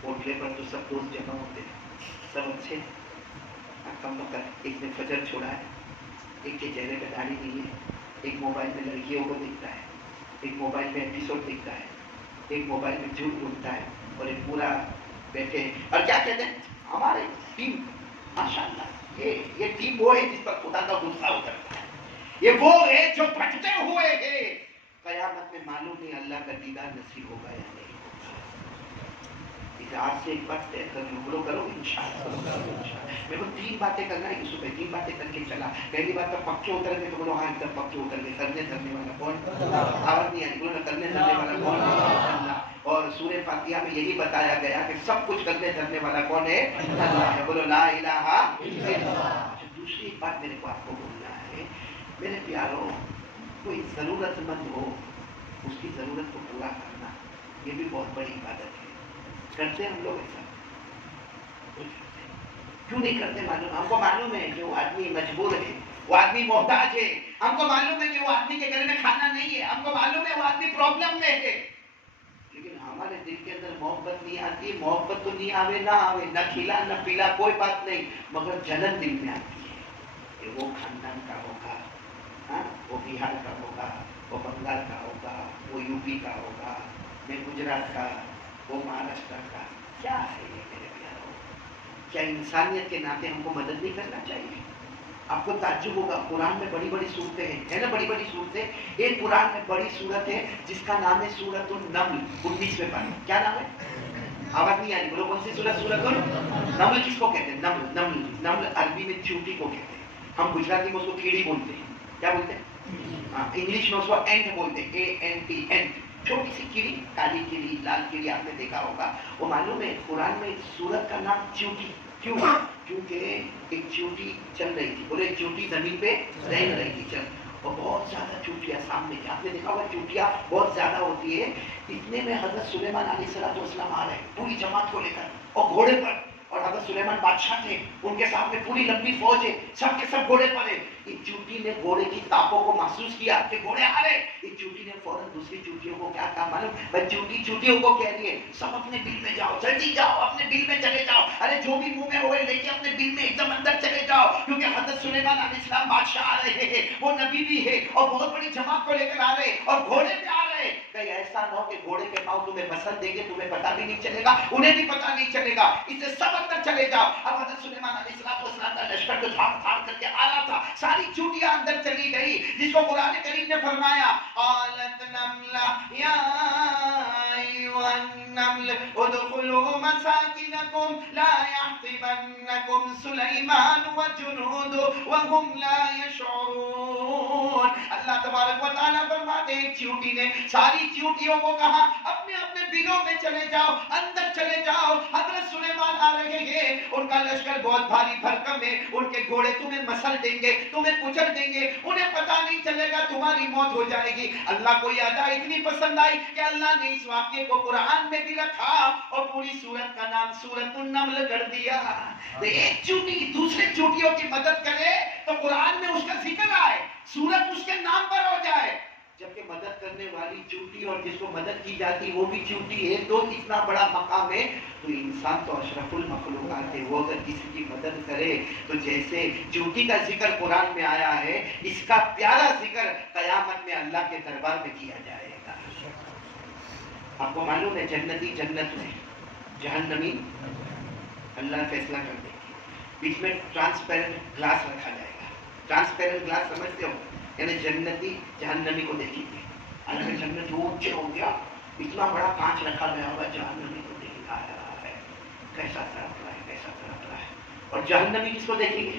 کوٹلے پر تو سب دوست جمع ہوتے ہیں, سب اچھے. کم وقت ایک نے فجر چھوڑا ہے, ایک کے چہرے پہ داڑھی نہیں ہے, ایک موبائل میں لڑکیوں کو دیکھتا ہے, ایک موبائل میں ایپیسوڈ دیکھتا ہے, ایک موبائل میں جھوٹ بولتا ہے, اور ایک پورا بیٹھے ہیں اور کیا کہتے ہیں ہماری ٹیم ماشاءاللہ یہ ٹیم وہ ہے جس پر خدا کا غصہ اترتا ہے, یہ وہ ہے جو بھٹکتے ہوئے ہے. قیامت میں معلوم نہیں اللہ کا دیدار نصیب ہوگا یا نہیں ہوگا. آج سے ایک بات طے کر لو, بولو کرو انشاءاللہ. میرے کو 3 باتیں کرنا ہے یوسف بھائی, 3 باتیں کر کے چلا. پہلی بات تو پکے اتر گئے, تو بولو ہاں ایک دم پکے اتر گئے. کرنے دھرنے والا کون؟ آواز نہیں آئی, بولو کرنے دھرنے والا کون؟ اللہ. اور سورہ فاتحہ میں یہی بتایا گیا کہ سب کچھ کرنے دھرنے والا کون ہے؟ اللہ ہے. بولو لا الہ الا اللہ. دوسری بات میرے کو آپ کو بولنا ہے, میرے پیاروں, کوئی ضرورت مند ہو اس کی ضرورت کو پورا کرنا یہ بھی بہت بڑی عبادت ہے. کرتے ہم لوگ ایسا کیوں نہیں کرتے؟ معلوم, ہم کو معلوم ہے کہ وہ آدمی مجبور ہے, وہ آدمی محتاج ہے, ہم کو معلوم ہے کہ وہ آدمی کے گھر میں کھانا نہیں ہے, ہم کو معلوم ہے وہ آدمی پرابلم میں ہے, لیکن ہمارے دل کے اندر محبت نہیں آتی. محبت تو نہیں آوے نہ آوے, نہ کھلا نہ پیلا کوئی بات نہیں, مگر جلن دل میں آتی ہے کہ وہ خاندان کا ہوگا, ہاں وہ بہار کا ہوگا, وہ بنگال کا ہوگا, وہ یو پی کا ہوگا, میں گجرات کا, وہ مہاراشٹر کا. کیا ہے یہ میرے پیاروں؟ کیا انسانیت کے ناطے ہم کو مدد نہیں کرنا چاہیے؟ آپ کو تعجب ہوگا, قرآن میں بڑی بڑی صورتیں ہیں نا, بڑی بڑی صورتیں. ایک قرآن میں بڑی صورت ہے جس کا نام ہے سورۃ النمل, 19ویں پارے. کیا نام ہے؟ آواز نہیں آ رہی, بولو کون سی سورت؟ سورۃ النمل. کس کو کہتے ہیں؟ نمل. نمل نمل عربی میں چیونٹی کو کہتے ہیں, ہم گجراتی میں اس کو کیڑی بولتے ہیں. کیا بولتے ہیں؟ انگلش میں اس کو اینٹ بولتے ہیں, ANT, اینٹ. چھوٹی سی کیڑی, کالی کیڑی, لال کیڑی, آپ نے دیکھا ہوگا. وہ معلوم ہے قرآن میں سورت کا نام چیونٹی کیوں؟ کیونکہ ایک چیونٹی چل رہی تھی, بولے چیونٹی زمین پہ رہ رہی تھی چل, اور بہت زیادہ چیونٹیاں سامنے تھی. آپ نے دیکھا ہوگا چیونٹیاں بہت زیادہ ہوتی ہے. اتنے میں حضرت سلیمان علیہ السلام آ رہے ہیں پوری جماعت کو لے کر, اور گھوڑے پر, اور حضرت سلیمان بادشاہ تھے، ان کے سامنے پوری لمبی فوج ہے، سب کے سب گھوڑے پر ہیں۔ ایک چونٹی نے گھوڑے کی تاپوں کو محسوس کیا کہ گھوڑے آ رہے، ایک چونٹی نے فوراً دوسری چونٹیوں کو کیا کہا معلوم؟ بھائی چونٹیوں کو کہہ دیے سب اپنے بل میں جاؤ، جلدی جاؤ، اپنے بل میں چلے جاؤ، ارے جو بھی منہ میں ہوئے لے کے اپنے بل میں ایک دم اندر چلے جاؤ، کیونکہ حضرت سلیمان علیہ السلام بادشاہ آ رہے ہیں، وہ نبی بھی ہے اور بہت بڑی جماعت کو لے کر آ رہے اور گھوڑے پہ آ رہے۔ کہیں ایسا نہ ہو کہ گھوڑے کے پاؤں تمہیں مسل دیں گے، تمہیں پتہ بھی نہیں چلے گا، انہیں بھی پتہ نہیں چلے گا، اس سے سب اندر چلے جاؤ۔ اب حضرت سلیمان علیہ السلام کا لشکر جو دھاڑ دھاڑ کر کے آ رہا تھا، ساری چونٹیاں اندر چلی گئی، جس کو قرآن کریم نے فرمایا قالت نملہ یا ایھا النمل ادخلوا مساکنکم لا یحطمنکم سلیمان وجنودہ وہم لا یشعرون۔ اللہ تبارک و تعالیٰ فرماتے ہیں چیونٹی نے ساری چیونٹیوں کو کہا اپنے اپنے بلوں میں چلے جاؤ، اندر چلے جاؤ، حضرت سلیمان آ رہے ہیں، ان کا لشکر بہت بھاری بھرکم ہے، ان کے گھوڑے تمہیں مسل دیں گے، تمہیں کچل دیں گے، انہیں پتہ نہیں چلے گا، تمہاری موت ہو جائے گی۔ اللہ کو یہ ادا اتنی پسند آئی کہ اللہ نے اس واقعے کو قرآن میں بھی رکھا اور پوری سورت کا نام سورۃ النمل کر دیا۔ تو ایک چونٹی دوسرے چونٹیوں کی مدد کرے تو قرآن میں اس کا ذکر آئے، سورت اس کے نام پر ہو جائے، جبکہ مدد کرنے والی چونٹی اور جس کو مدد کی جاتی وہ بھی چونٹی ہے، تو اتنا بڑا مقام ہے۔ تو انسان تو اشرف المخلوقات ہے، وہ اگر کسی کی مدد کرے تو جیسے چونٹی کا ذکر قرآن میں آیا ہے، اس کا پیارا ذکر قیامت میں اللہ کے دربار میں کیا جائے گا۔ آپ کو معلوم ہے جنتی جنت میں، جہنمی اللہ فیصلہ کر دے گی، بیچ میں ٹرانسپیرنٹ گلاس رکھا جائے گا۔ ٹرانسپیرنٹ گلاس سمجھتے ہو؟ یعنی جنتی جہنمی کو دیکھیں گے، اگر جنت اونچے ہو گیا، اتنا بڑا کانچ رکھا گیا ہوگا، جہنمی کو دیکھ رہا ہے کیسا تڑپ رہا ہے، کیسا تڑپ رہا ہے، اور جہنمی کس کو دیکھیں گے؟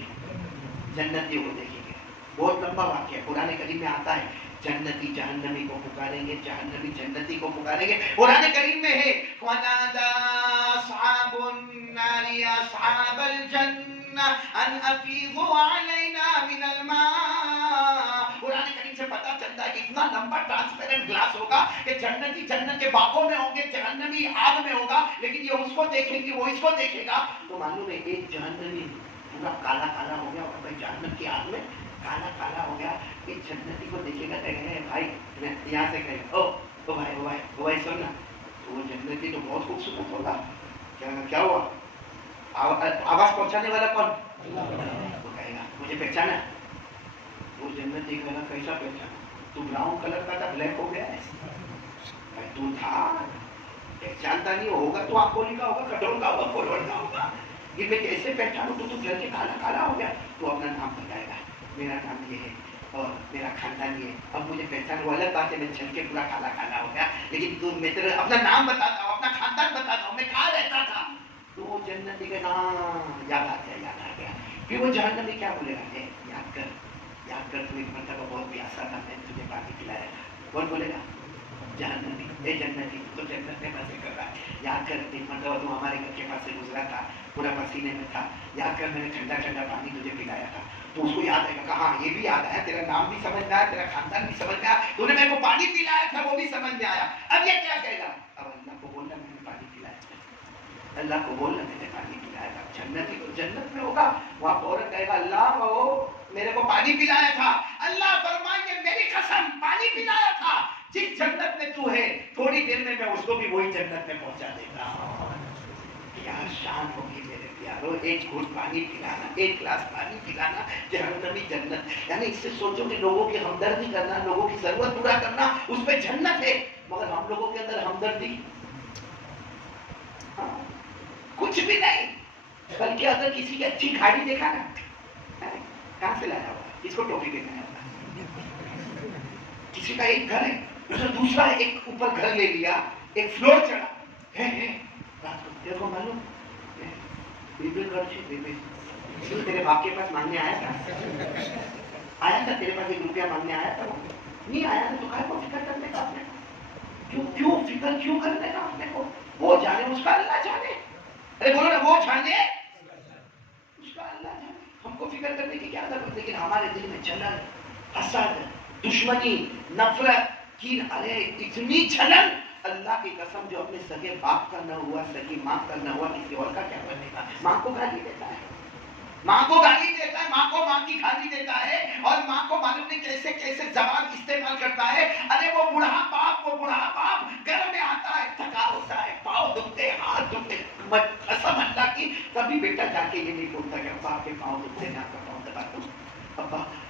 جنتیوں کو دیکھیں گے۔ بہت لمبا واقعہ ہے، قرآن کریم میں آتا ہے، جنتی جہنمی کو پکاریں گے، جہنمی جنتی کو پکاریں گے۔ قرآن کریم میں ہے وَنَادَى أَصْحَابُ النَّارِ أَصْحَابَ الْجَنَّةِ أَنْ أَفِيضُوا عَلَيْنَا مِنَ الْمَاءِ۔ قرآن کریم سے پتا چلتا ہے کہ اتنا لمبا ٹرانسپیرنٹ گلاس ہوگا کہ جنتی جنت کے باغوں میں ہوں گے، جہنمی آگ میں ہوگا، لیکن یہ اس کو دیکھیں گے، وہ اس کو دیکھے گا۔ تو معلوم ہے ایک جہنمی پورا کالا کالا ہو گیا، اور بھائی جہنم کی آگ میں کالا کالا ہو گیا، ایک جنتی کو دیکھے گا کہ بھائی یہاں سے کہے او بھائی سن نا، تو وہ جنتی تو بہت خوبصورت ہوگا، کیا ہوا؟ آواز پہنچانے والا کون؟ وہ کہے گا مجھے پہچانا۔ وہ جنتی کہے گا کیسا پہچانا؟ تو براؤن کلر کا تھا، بلیک ہو گیا ہے، تو تھا پہچانتا نہیں ہوگا، تو آپ بولی کا ہوگا، کٹور کا ہوگا، کولور کا ہوگا، یہ میں کیسے پہچانوں؟ تو جل کے کالا کالا ہو گیا۔ تو اپنا نام بتائے گا، میرا نام یہ ہے اور میرا خاندان یہ ہے، اب مجھے پہچان، وہ الگ بات ہے، میں چل کے پورا کالا کالا ہو گیا، لیکن تو میں تیرے اپنا نام بتاتا ہوں، اپنا خاندان بتاتا ہوں، میں کہاں رہتا تھا۔ تو وہ جنتی کا نام یاد آ گیا۔ پھر وہ جہنمی کیا بولے گا؟ یاد کر تو ایک مرتبہ بہت پیاسا تھا، میں نے تجھے پانی پلایا تھا۔ کون بولے گا؟ جہنمی۔ اے جنتی، تو جنت میں مزے کر رہا ہے، یاد کر ایک مرتبہ تو ہمارے گھر کے پاس سے گزرا تھا، پورا پسینے میں تھا، یاد کر میں نے ٹھنڈا ٹھنڈا پانی تجھے پلایا تھا۔ تو اس کو یاد آئے گا، کہاں یہ بھی یاد آیا، تیرا نام بھی سمجھ میں آیا، تیرا خاندان بھی سمجھ میں آیا، تو نے میرے کو پانی پلایا تھا وہ بھی سمجھ میں آیا۔ اب یہ کیا کہے گا؟ اب اللہ کو بولنا میں نے پانی پلایا تھا، اللہ کو بولنا میں نے پانی پلایا تھا۔ جنتی تو جنت میں ہوگا، وہاں فوراً کہے گا اللہ وہ میرے کو پانی پلایا تھا۔ اللہ فرمائیں گے میری قسم پانی پلایا تھا، جس جنت میں تو ہے تھوڑی دیر میں اس کو بھی وہی جنت میں پہنچا دے گا۔ کیا شان ہوگی میرے پیارو، ایک گھٹ پانی پلانا، ایک گلاس پانی پلانا، جہنمی جنت۔ یعنی اس سے سوچو کہ لوگوں کی ہمدردی کرنا، لوگوں کی ضرورت پورا کرنا، اس پہ جنت ہے۔ مگر ہم لوگوں کے اندر ہمدردی کچھ بھی نہیں، بلکہ اگر کسی کی اچھی گاڑی دیکھا نا، کہاں سے لایا ہوا، اس کو ٹوپی پہنایا ہوا، کسی کا ایک گھر ہے، دوسرا ایک اوپر گھر لے لیا، ایک فلور چڑھا ہے، رات کو دیکھو معلوم تیرے باپ کے پاس مانگنے آیا تھا تیرے پاس 1 روپیہ مانگنے آیا تھا، وہ نہیں آیا تھا، تو کہا کو فکر کرنے کا اپنے کو، کیوں فکر کیوں کرنے کا اپنے کو؟ وہ جانے اس کا اللہ جانے، ارے بولو نا وہ جانے اس کا اللہ جانے، ہم کو فکر کرنے کی کیا ضرورت؟ لیکن ہمارے دل میں جلن، حسد، دشمنی، نفرت، کین، ارے اتنی جلن اللہ کی قسم جو اپنے سگے باپ کا نہ ہوا, سگی ماں کا نہ ہوا, کسی اور کا کیا بنے گا. ماں کو گالی دیتا ہے, ماں کو گالی دیتا ہے, ماں کو ماں کی گالی دیتا ہے, اور ماں کو معلوم نہیں کیسے کیسے زبان استعمال کرتا ہے. ارے وہ بوڑھا باپ گھر میں آتا ہے, تھکا ہوتا ہے, پاؤں دکھتے, ہاتھ دکھتے, قسم اللہ کی کبھی بیٹا جا کے یہ نہیں بولتا کہ ابا آپ کے پاؤں دکھتے ہیں, آپ کا پاؤں دبا دوں.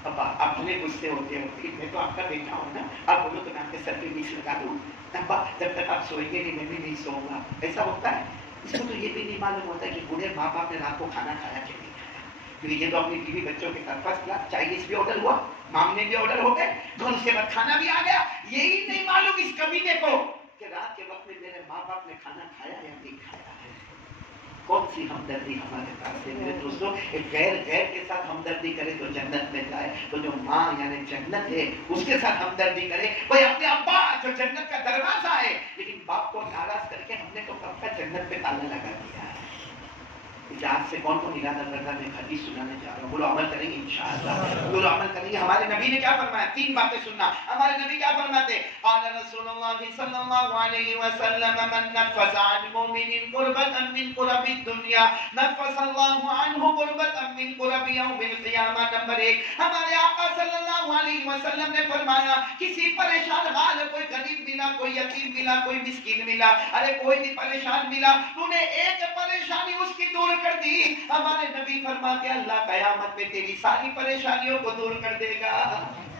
ابا آپ ہمیں غصے ہوتے ہیں, میں تو آپ کا بیٹا ہوں نا, آپ بولو تو میں آپ کے سر پہ بیچ لگا دوں. ابا جب تک آپ سوئیں گے نہیں میں بھی نہیں سوؤں گا. ایسا ہوتا ہے. اس کو تو یہ بھی نہیں معلوم ہوتا کہ بوڑھے ماں باپ نے رات کو کھانا کھایا کہ نہیں کھایا, کیونکہ یہ تو اپنی بیوی بچوں کے ساتھ فرسٹ کلاس چائنیز بھی آرڈر ہوا, مانگنے بھی آرڈر ہو گئے, تو اس کے بعد کھانا بھی آ گیا. یہی نہیں معلوم اس کمینے کو کہ رات کے وقت میں میرے ماں باپ نے کھانا کھایا یا نہیں کھایا ہے. کون سی ہمدردی ہمارے پاس ہے میرے دوستوں. ایک غیر کے ساتھ ہمدردی کرے تو جنت میں جائے, تو جو ماں یعنی جنت ہے اس کے ساتھ ہمدردی کرے. کوئی اپنے ابا جو جنت کا دروازہ ہے, لیکن باپ کو ناراض کر کے ہم نے تو کب کا جنت پہ تالا لگا دیا ہے. آج سے کون کو ارادہ کرتا, میں حدیث سنانے جا رہا ہوں, بولو عمل کریں گے انشاءاللہ, بولو عمل کریں گے. ہمارے نبی نے کیا فرمایا, 3 باتیں سننا. ہمارے نبی کیا فرماتے, قال رسول اللہ صلی اللہ علیہ وسلم من نفس عن مؤمن قربة من قرب الدنيا نفس اللہ عنہ قربة من قرب یوم القیامہ. نمبر 1, ہمارے آقا صلی اللہ علیہ وسلم نے فرمایا کسی پریشان حال, کوئی غریب ملا, کوئی یتیم ملا, کوئی مسکین ملا, ارے کوئی بھی پریشان ملا, تو نے ایک پریشانی اس کی دور کر دی. ہمارے نبی فرماتے اللہ قیامت میں تیری ساری پریشانیوں کو دور کر دے گا.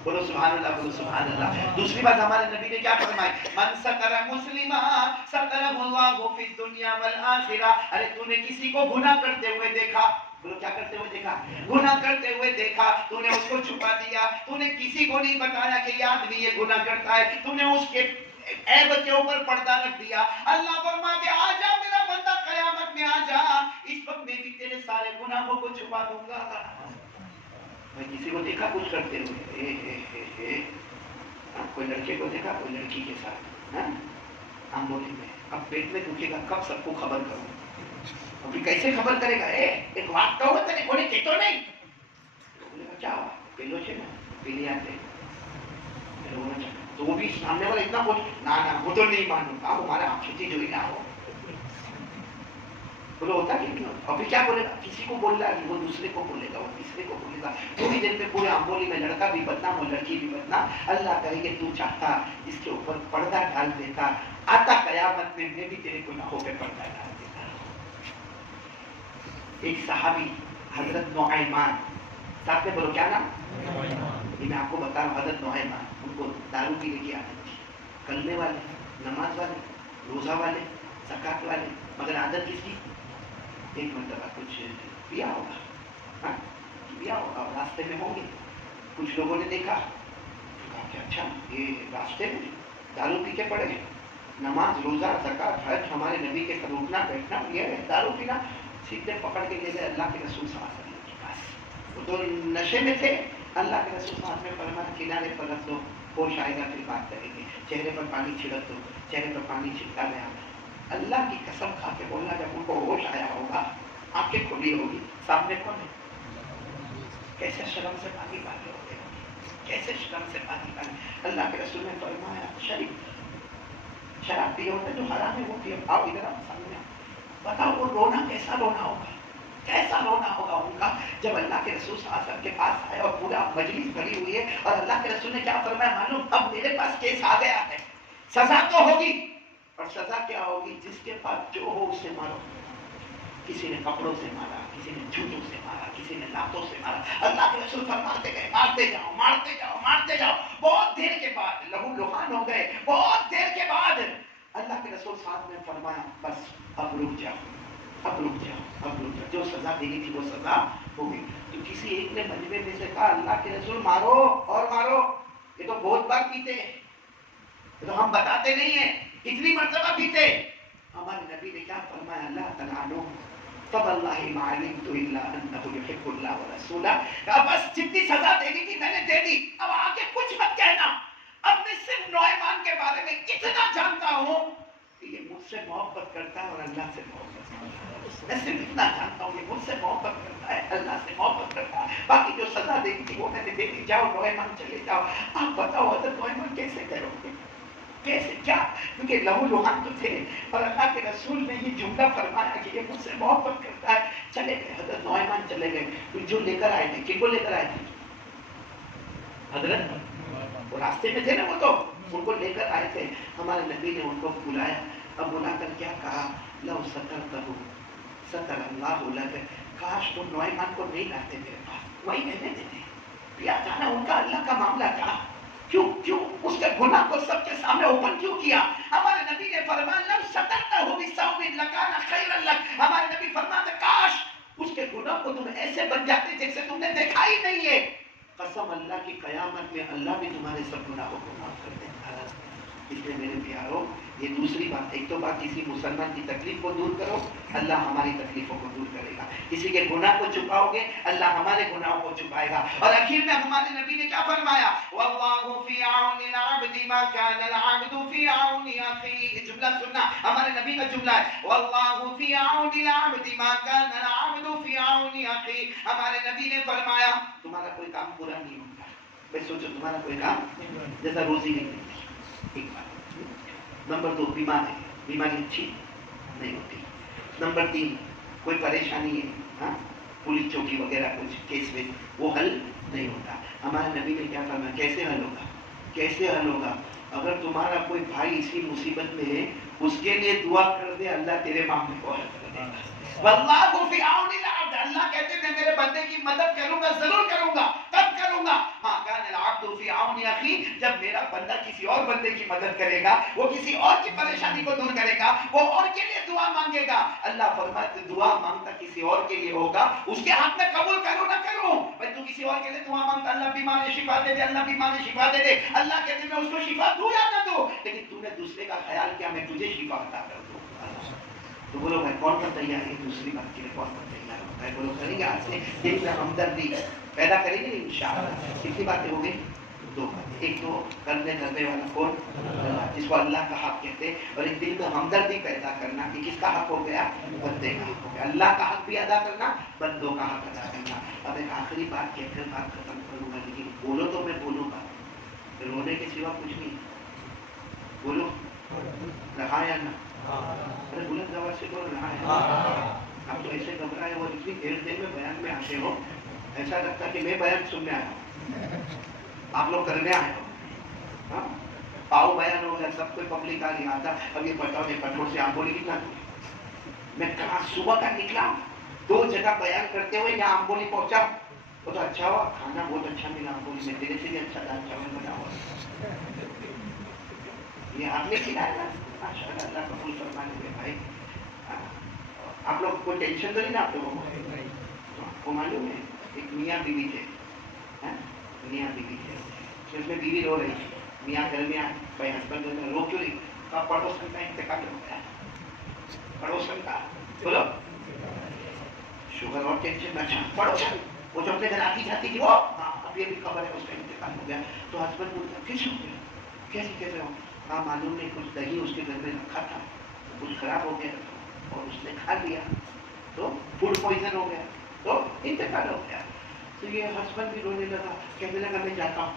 بولو سبحان اللہ, بولو سبحان اللہ. دوسری بات ہمارے نبی نے کیا فرمائی, من ستر مسلما سترہ اللہ فی الدنیا والآخرہ. ارے تو نے کسی کو گناہ کرتے ہوئے دیکھا, بولو کیا کرتے ہوئے دیکھا, گناہ کرتے ہوئے دیکھا, تو نے اس کو چھپا دیا, تو نے کسی کو نہیں بتایا کہ یہ آدمی یہ گناہ کرتا ہے, تو نے اس کے عیب کے اوپر پردہ رکھ دیا. اللہ فرماتے آ جا میرا بندہ, قیامت میں آ جا, اس وقت میں بھی تیرے سارے گناہوں کو چھپا دوں گا. میں کسی کو دیکھا کچھ کرتے ہوئے, کوئی لڑکے کو دیکھا کوئی لڑکی کے ساتھ, ہم بولیں گے اب پیٹ میں دکھے گا کب سب کو خبر کروں, ابھی کیسے خبر کرے گا, ایک بات کہو تیرے کونے کے تو نہیں, کیا ہوا پہلو سے نا پہلے آتے تو وہ بھی سامنے والا اتنا بول نہ وہ تو نہیں مانوں گا, ہمارا آنکھیں جو ہی نہ ہو, بولو ہوتا کہ نہیں ہوتا. ابھی کیا بولے گا, کسی کو بول رہا ہے وہ دوسرے کو بولے گا, وہ تیسرے کو بولے گا, تھوڑی دیر میں پورے امبولی میں لڑکا بھی بدنام اور لڑکی بھی بدنام. اللہ کرے کہ تو چاہتا اس کے اوپر پردہ ڈال دیتا, آتا قیامت میں بھی تیرے گناہوں پہ پردہ ڈال دیتا. ایک صحابی حضرت نعیمان, ساتھ میں بولو کیا نام, یہ میں آپ کو بتا رہا ہوں, حضرت نعیمان, ان کو دارو پینے کی عادت تھی, کلمے والے, نماز والے, روزہ والے, زکات والے, مگر عادت کس کی, ایک مرتبہ کچھ پیا ہوگا, راستے میں ہوں گے, کچھ لوگوں نے دیکھا, کہا کہ اچھا یہ راستے میں دارو پی کے پڑے ہیں, نماز روزہ زکات حج ہمارے نبی کے اٹھنا بیٹھنا یہ ہے, دارو پینا. سیدھے پکڑ کے لے گئے اللہ کے رسول صلی اللہ علیہ وسلم کے پاس, وہ تو نشے میں تھے. اللہ کے رسول صلی اللہ علیہ وسلم نے فرمایا کنارے پر رکھ دو, ہوش آئے گا پھر بات کریں گے, چہرے پر پانی چھڑک دو, چہرے پر پانی چھڑکا گیا. اللہ کی قسم کھا کے بولنا, جب ان کو ہوش آیا ہوگا, آنکھیں کھلی ہوگی, سامنے کون ہے, کیسے شرم سے پانی پانے ہوتے ہیں, کیسے شرم سے پانی پانے. اللہ کے رسول نے فرمایا شراب پیے ہوتے جو حرام ہے وہ پیے, آؤ ادھر آپ سامنے آؤ, بتاؤ وہ رونا کیسا رونا ہوگا, کیسا رونا ہوگا ان کا, جب اللہ کے رسول صلی اللہ علیہ وسلم کے پاس آئے اور پورا مجلس بھری ہوئی ہے, اور اللہ کے رسول نے کیا فرمایا معلوم, اب میرے پاس کیس آ گیا ہے, سزا تو ہوگی, اور سزا کیا ہوگی, جس کے پاس جو ہو اسے مارو. کسی نے کپڑوں سے مارا, کسی نے جوتوں سے مارا, کسی نے لاتوں سے مارا. اللہ کے رسول فرماتے گئے مارتے جاؤ, مارتے جاؤ, مارتے جاؤ. بہت دیر کے بعد لہو لہان ہو گئے, بہت دیر کے بعد اللہ کے رسول صاحب نے فرمایا بس اب رک جاؤ, اب رک جاؤ, اب رک جاؤ, جو سزا دینی تھی وہ سزا ہو گئی. تو کسی ایک نے مجمع میں سے کہا اللہ کے رسول مارو اور مارو, یہ تو بہت بار پیتے ہیں, یہ تو ہم بتاتے نہیں ہیں, اتنی مرتبہ پیتے. ہمارے نبی نے کیا فرمایا, اللہ تعالیٰ تب اللہ ما علمت الا انه يحب الله ورسوله, بس جتنی سزا دینی تھی میں نے دے دی, اب آگے کچھ مت کہنا. اب میں صرف نعیمان کے بارے میں اتنا جانتا ہوں کہ یہ مجھ سے محبت کرتا ہے اور اللہ سے محبت کرتا ہے. میں صرف اتنا جانتا ہوں, یہ مجھ سے محبت کرتا ہے, اللہ سے محبت کرتا ہے. باقی جو سزا دینی تھی وہ میں نے دے دی, جاؤ نعیمان چلے جاؤ. آپ بتاؤ حضرت نعیمان کیسے کرو گے, کیسے کیا؟ کیونکہ لہو لہان تو تھے اور اللہ کے رسول نے یہ جملہ فرمایا کہ یہ مجھ سے محبت کرتا ہے. چلے گئے حضرت نعمان چلے گئے. جو لے کر آئے تھے کن کو لے کر آئے تھے؟ حضرت وہ راستے میں تھے نا، وہ تو ان کو لے کر آئے تھے. ہمارے نبی نے ان کو بلایا. اب بلا کر کیا کہا؟ لو سترتہ ستر اللہ لک. کاش تم نعمان کو نہیں لاتے میرے پاس، وہی رہنے دیتے. یا جانا ان کا اللہ کا معاملہ تھا. کیوں اس کے گناہ کو سب کے سامنے اوپن کیوں کیا؟ ہمارے نبی نے فرمایا لو سترتہ بثوب لکان خیرا لک. ہمارے نبی فرماتے کاش اس کے گناہ کو تم ایسے بن جاتے جیسے تم نے دیکھا ہی نہیں ہے. قسم اللہ کی قیامت میں اللہ بھی تمہارے سب گناہوں کو معاف کر دے گا. اس لیے میرے پیاروں یہ دوسری بات. ایک تو بات کسی مسلمان کی تکلیف کو دور کرو، اللہ ہماری تکلیفوں کو دور کرے گا. کسی کے گناہ کو چھپاؤ گے، اللہ ہمارے گناہوں کو چھپائے گا. اور آخر میں ہمارے نبی نے کیا فرمایا؟ واللہ فی عون العبد ما کان العبد فی عون اخیہ. یہ جملہ سننا، ہمارے نبی کا جملہ ہے. واللہ فی عون العبد ما کان العبد فی عون اخیہ. ہمارے نبی نے فرمایا تمہارا کوئی کام پورا نہیں ہوتا. بھائی سوچو تمہارا کوئی کام جیسا روزی نہیں ملتی. ایک بات. نمبر 2 بیماری اچھی نہیں ہوتی. نمبر 3 کوئی پریشانی ہے، ہاں پولیس چوکی وغیرہ کچھ کیس میں وہ حل نہیں ہوتا. ہمارے نبی نے کیا فرمایا؟ کیسے حل ہوگا؟ کیسے حل ہوگا؟ اگر تمہارا کوئی بھائی اسی مصیبت میں ہے اس کے لیے دعا کر دے، اللہ تیرے معاملے کو حل کر دے گا. واللہ فی عون العبد. اللہ کہتے ہیں میں میرے بندے کی مدد کروں گا، ضرور کروں گا. کب کروں گا؟ ما کان العبد فی عون اخی. جب میرا بندہ کسی اور بندے کی مدد کرے گا، وہ کسی اور کی پریشانی کو دور کرے گا، وہ اور کے لیے دعا مانگے گا. اللہ فرماتے دعا مانگتا کسی اور کے لیے ہوگا، اس کے حق میں قبول کروں نہ کروں. بھائی تو کسی اور کے لیے دعا مانگتا، اللہ بیمار ہے شفا دے دے، اللہ بیمار ہے شفا دے دے. اللہ کہتے میں اس کو شفا دوں یا نہ دوں، لیکن تو نے دوسرے کا خیال کیا میں تجھے شفا عطا کر دوں. تو بولو بھائی کون کا تیار ہے دوسری بات کے لیے؟ کون کا تیار ہوتا ہے؟ بولو کریں گے آج سے دل میں ہمدردی پیدا کریں گے انشاءاللہ. کتنی باتیں ہو گئی؟ 2 باتیں. ایک تو کرنے والا کون؟ اللہ، جس کو اللہ کا حق کہتے ہیں. اور ایک دل میں ہمدردی پیدا کرنا کہ کس کا حق ہو گیا؟ بندے کا حق ہو گیا. اللہ کا حق بھی ادا کرنا، بندوں کا حق ادا کرنا. اب ایک آخری بات کہہ کر بات ختم کروں گا، لیکن بولو تو میں بولوں گا، رونے کے سوا کچھ نہیں. بولو رہا یا نہ؟ ارے بلند آواز سے بولو رہا ہے. آپ تو ایسے گھبرائے اور اتنی دیر میں بیان میں آتے ہو، ایسا لگتا کہ میں بیان سننے آیا ہوں، آپ لوگ کرنے آئے ہو. پاؤ بیان ہو گیا، سب کوئی پبلک آ رہی آتا. اب یہ بتاؤ میں کٹور سے آپ بولی کتنا میں کہاں صبح کا نکلا 2 جگہ بیان کرتے ہوئے یہاں آمبولی پہنچا. وہ تو اچھا ہوا، کھانا بہت اچھا ملا آمبولی میں، تیرے سے بھی اچھا دال چاول بنا ہوا. یہ آپ نے کھلایا نا، ماشاءاللہ اللہ قبول فرمانے میں. بھائی آپ لوگ کوئی ٹینشن تو نہیں نا آپ لوگوں کو؟ معلوم ہے ایک میاں بیوی تھے، میاں بیوی تھے، اس میں بیوی رو رہی تھی. میاں گھر میں آئے، بھائی ہسبینڈ میں رو کیوں رہی؟ کہا پڑوسن کا انتقال ہو گیا. پڑوسن کا بولو شوگر اور ٹینشن میں. اچھا پڑوسن وہ جو اپنے گھر آتی جاتی تھی، وہ اب یہ بھی خبر ہے اس کا انتقال ہو گیا. تو ہسبینڈ بولتا کیسے ہو گیا؟ کیسے ہو؟ ہاں معلوم نہیں، کچھ دہی اس کے گھر میں رکھا تھا، کچھ خراب ہو گیا اور اس نے کھا لیا تو فوڈ پوائزن ہو گیا تو انتقال ہو گیا. تو یہ ہسبینڈ بھی رونے لگا، کہنے لگا میں جاتا ہوں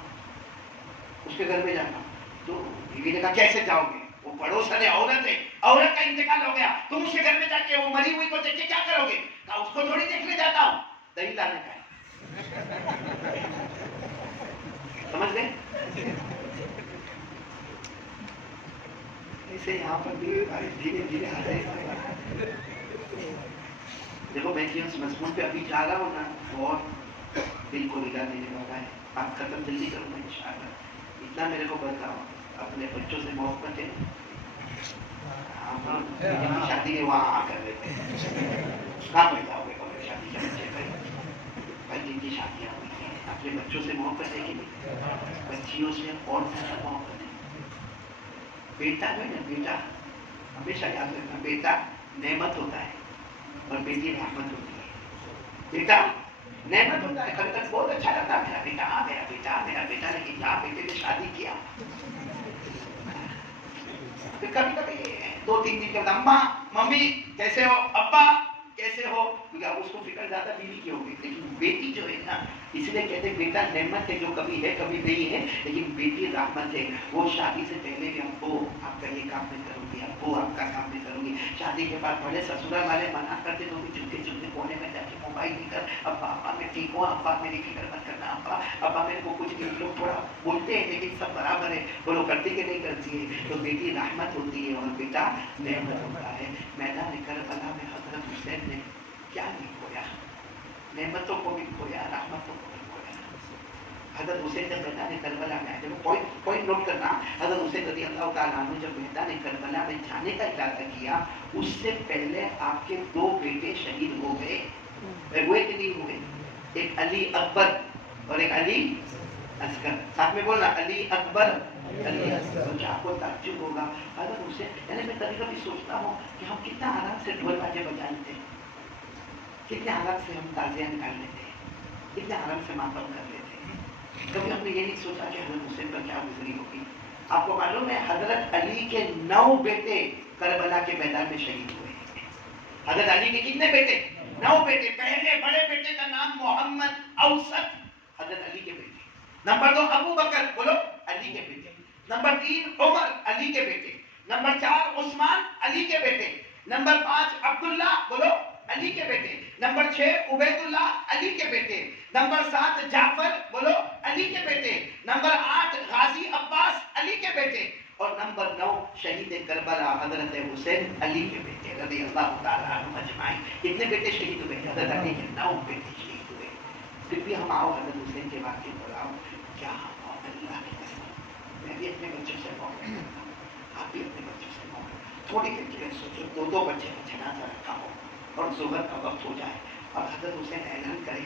اس کے گھر میں جاتا ہوں. تو بیوی نے کہا کیسے جاؤ گے؟ وہ پڑوسن ہے، عورت ہے، عورت کا انتقال ہو گیا، تم اس کے گھر میں جا کے وہ مری ہوئی کو دیکھ کے کیا کرو گے؟ کہا اس کو تھوڑی دیکھنے جاتا ہوں، دہی لانے کا ہے. سمجھ گئے؟ ایسے یہاں پر بھی دھیرے دھیرے آ رہے ہیں. دیکھو میں جس مضمون پہ ابھی جا رہا ہوں نا بہت دل کو ہلا دینے والا ہے. بات ختم جلدی کروں گا انشاءاللہ. اتنا میرے کو بتاؤ اپنے بچوں سے محبت ہے؟ شادی ہے وہاں آ کر رہے تھے، کہاں پیدا ہوئے شادی کے بچے؟ بھائی جن کی شادیاں ہوئی ہیں اپنے بچوں سے محبت ہے کہ نہیں؟ بچیوں سے اور زیادہ محبت ہے. بیٹا جو ہے نا، بیٹا ہمیشہ یاد رکھنا، بیٹا نعمت ہوتا ہے اور بیٹی رحمت ہوتی ہے. بیٹا نعمت ہوتا ہے، کبھی تک بہت اچھا لگتا ہے میرا بیٹا آ گیا، بیٹا میرا بیٹا، لیکن جہاں بیٹے نے شادی کیا پھر کبھی کبھی 2-3 دن کے بعد اماں ممی کیسے ہو، ابا کیسے ہو؟ کیونکہ اب اس کو فکر زیادہ بیوی کی ہوگی، لیکن بیٹی جو ہے نا، اس لیے کہتے ہیں بیٹا نعمت ہے جو کبھی ہے کبھی نہیں ہے، لیکن بیٹی رحمت ہے۔ وہ شادی سے پہلے بھی ابو آپ کا یہ کام میں کروں گی، ابو آپ کا کام میں کروں گی، شادی کے بعد بڑے سسرال والے منع کرتے تو بھی چپکے چپکے کونے میں جا کے موبائل لے کر ابا ابا میں ٹھیک ہوں، ابا میری فکر مت کرنا، ابا ابا میرے کو کچھ نہیں، لوگ تھوڑا بولتے ہیں لیکن سب برابر ہے، بولو کرتی کہ نہیں کرتی ہے؟ تو بیٹی رحمت ہوتی ہے اور بیٹا نعمت ہوتا ہے۔ میدان کربلا میں حضرت حسین نے کیا نہیں کھویا؟ نعمتوں کو بھی کھویا، رحمتوں کو بھی کھویا۔ حضرت حسین جب میدان کربلا میں آئے، پوائنٹ نوٹ کرنا، حضرت حسین رضی اللہ تعالیٰ عنہ جب میدان کربلا میں جانے کا ارادہ کیا، اس سے پہلے آپ کے 2 بیٹے شہید ہو گئے، ہوئے کہ نہیں ہوئے؟ ایک علی اکبر اور ایک علی اصغر، ساتھ میں بولنا علی اکبر علی اصغر۔ تو آپ کو تعجب ہوگا حضرت حسین، یعنی میں کبھی کبھی سوچتا ہوں کہ ہم کتنا آرام سے ڈھول باجے بجاتے ہیں، کتنے آرام سے ہم تازیاں نکال لیتے ہیں، کتنے آرام سے ماتم کر لیتے ہیں۔ کبھی ہم نے یہ نہیں سوچا کہ حضرت حسین پر کیا گزری ہوگی۔ آپ کو معلوم ہے حضرت علی کے 9 بیٹے کربلا کے میدان میں شہید ہوئے۔ حضرت علی کے کتنے بیٹے؟ 9 بیٹے۔ پہلے بڑے بیٹے کا نام محمد اوسط، حضرت علی کے بیٹے۔ نمبر 2 ابو بکر، بولو علی کے بیٹے۔ نمبر 3 عمر، علی کے بیٹے۔ نمبر 4 عثمان، علی کے بیٹے۔ نمبر 5 عبداللہ، بولو علی کے بیٹے۔ نمبر 6 عبید اللہ، علی کے بیٹے۔ نمبر 7 جعفر، بولو علی کے بیٹے۔ نمبر 8 غازی عباس، علی کے بیٹے۔ اور نمبر 9 شہید کربلا حضرت حسین، علی کے بیٹے رضی اللہ تعالیٰ عنہ اجمعین۔ کتنے بیٹے شہید ہوئے؟ حضرت علی کے 9 بیٹے شہید ہوئے۔ پھر بھی ہم آؤ حضرت حسین کے واقعے پر آؤ، کیا اللہ کی قسم، میں بھی اپنے بچوں سے محبت کرتا ہوں، آپ بھی اپنے بچوں سے محبت، تھوڑی دیر کے لیے سوچو 2 بچے کا جنازہ رکھا ہو اور ظہر کا وقت ہو جائے اور حضرت حسین اعلان کرے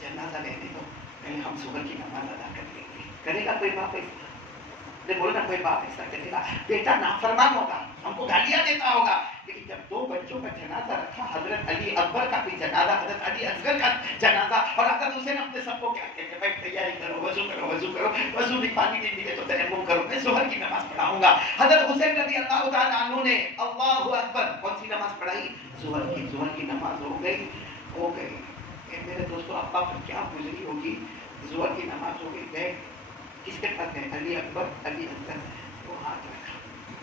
جنازہ لینے دو، پہلے ہم ظہر کی نماز ادا کر لیں گے۔ کرے گا کوئی باپ ایسا؟ بولنا کوئی باپ ایسا کرے گا؟ بیٹا نافرمان ہوگا، ہم کو گالیاں دیتا ہوگا، لیکن جب 2 بچوں کا جنازہ رکھا، حضرت علی اکبر کا بھی جنازہ، حضرت علی اصغر کا جنازہ، اور حضرت حسین اپنے سب کو کہتے ہیں بھائی تیاری کرو، وضو کرو، وضو کرو، وضو نہیں پانی نہیں ملے تو تیمم کرو، میں ظہر کی نماز پڑھاؤں گا۔ حضرت حسین رضی اللہ تعالیٰ عنہ نے اللہ اکبر کون سی نماز پڑھائی؟ ظہر کی نماز ہو گئی۔ میرے دوستوں ابا پر کیا گزری ہوگی؟ ظہر کی نماز ہو گئی، گئے کس کے پاس گئے؟ علی اکبر علی اصغر، وہ ہاتھ رکھا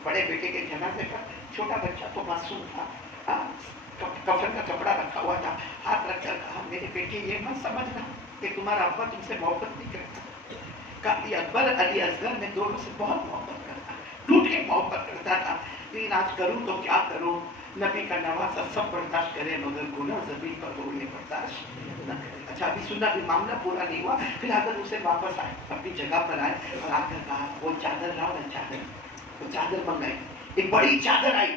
بڑے بیٹے کے جنازے پر، چھوٹا بچہ تو معصوم تھا، کفن کا کپڑا رکھا ہوا تھا، ہاتھ رکھ کر کہا میرے بیٹے یہ مت سمجھنا کہ تمہارا ابا تم سے محبت نہیں کرتا، کہ علی اکبر علی اصغر میں دونوں سے بہت محبت کرتا، ٹوٹ کے محبت کرتا تھا، لیکن آج کروں تو کیا کروں؟ نبی کا نواسا سب برداشت کرے مگر گناہ زمین پر وہ یہ برداشت نہ کرے۔ اچھا ابھی سننا، ابھی معاملہ پورا نہیں ہوا، پھر حضرت حسین واپس آئے، اپنی جگہ پر آئے اور آ کر کہا وہ چادر لاؤ نا، چادر منگائی، ایک بڑی چادر آئی،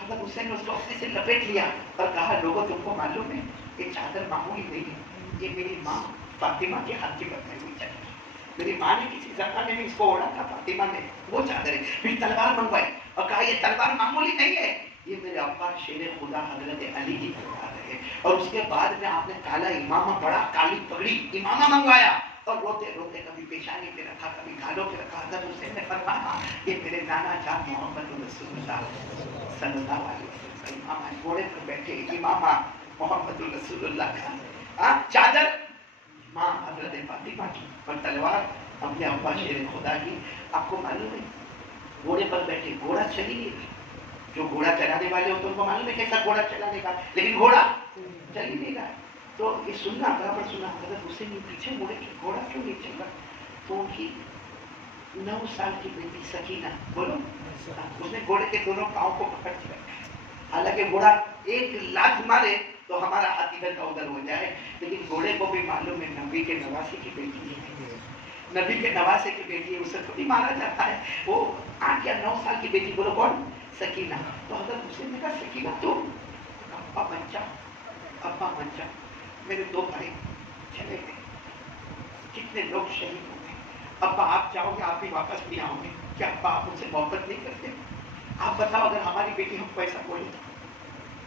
حضرت حسین نے اس کو اپنے سے لپیٹ لیا اور کہا لوگوں تم کو معلوم ہے یہ چادر معمولی نہیں ہے، یہ میری ماں فاطمہ کے ہاتھ کی بنائی ہوئی چادر، میری ماں نے کسی زمانے میں اس کو اوڑھا تھا، فاطمہ نے وہ چادر ہے۔ پھر تلوار منگوائی اور کہا یہ تلوار معمولی نہیں ہے، یہ میرے ابا شیر خدا حضرت علی کی تلوار ہے۔ اور اس کے بعد میں آپ نے کالا امامہ، بڑا کالی پگڑی امامہ منگوایا اور روتے روتے کبھی پیشانی پہ رکھا، کبھی گالوں پہ رکھا۔ حضرت حسین نے فرمایا یہ میرے نانا جان محمد رسول اللہ صلی اللہ علیہ وسلم امامہ گھوڑے پر بیٹھے، امامہ محمد رسول اللہ کا چادر ماں حضرت فاطمہ کی اور تلوار اپنے ابا شیر خدا کی۔ آپ کو معلوم ہے گھوڑے پر بیٹھے، گھوڑا چلی نہیں رہا، جو گھوڑا چلانے والے ہوتے ان کو معلوم ہے کیسا گھوڑا چلانے کا، لیکن گھوڑا چل ہی نہیں رہا۔ تو یہ سننا برابر سننا، حضرت حسین نے پیچھے مڑے کہ گھوڑا کیوں نہیں چل رہا؟ تو ان کی 9 سال کی بیٹی سکینہ، بولو، اس نے گھوڑے کے دونوں پاؤں کو پکڑ کے رکھا، حالانکہ گھوڑا ایک لات مارے تو ہمارا ہاتھ ادھر کا ادھر ہو جائے، لیکن گھوڑے کو بھی معلوم ہے نبی کے نواسے کی بیٹی ہے، نبی کے نواسے کی بیٹی ہے، اسے تھوڑی مارا جاتا ہے۔ وہ 8 یا 9 سال کی بیٹی، بولو کون؟ سکینہ۔ تو حضرت حسین نے کہا سکینہ تو ابا بچہ، ابا بچہ، میرے 2 بھائی چلے گئے، کتنے لوگ شہید ہو گئے، ابا آپ جاؤ گے آپ بھی واپس نہیں آؤ گے، کیا ابا آپ مجھ سے محبت نہیں کرتے؟ آپ بتاؤ اگر ہماری بیٹی ہم کو ایسا بولے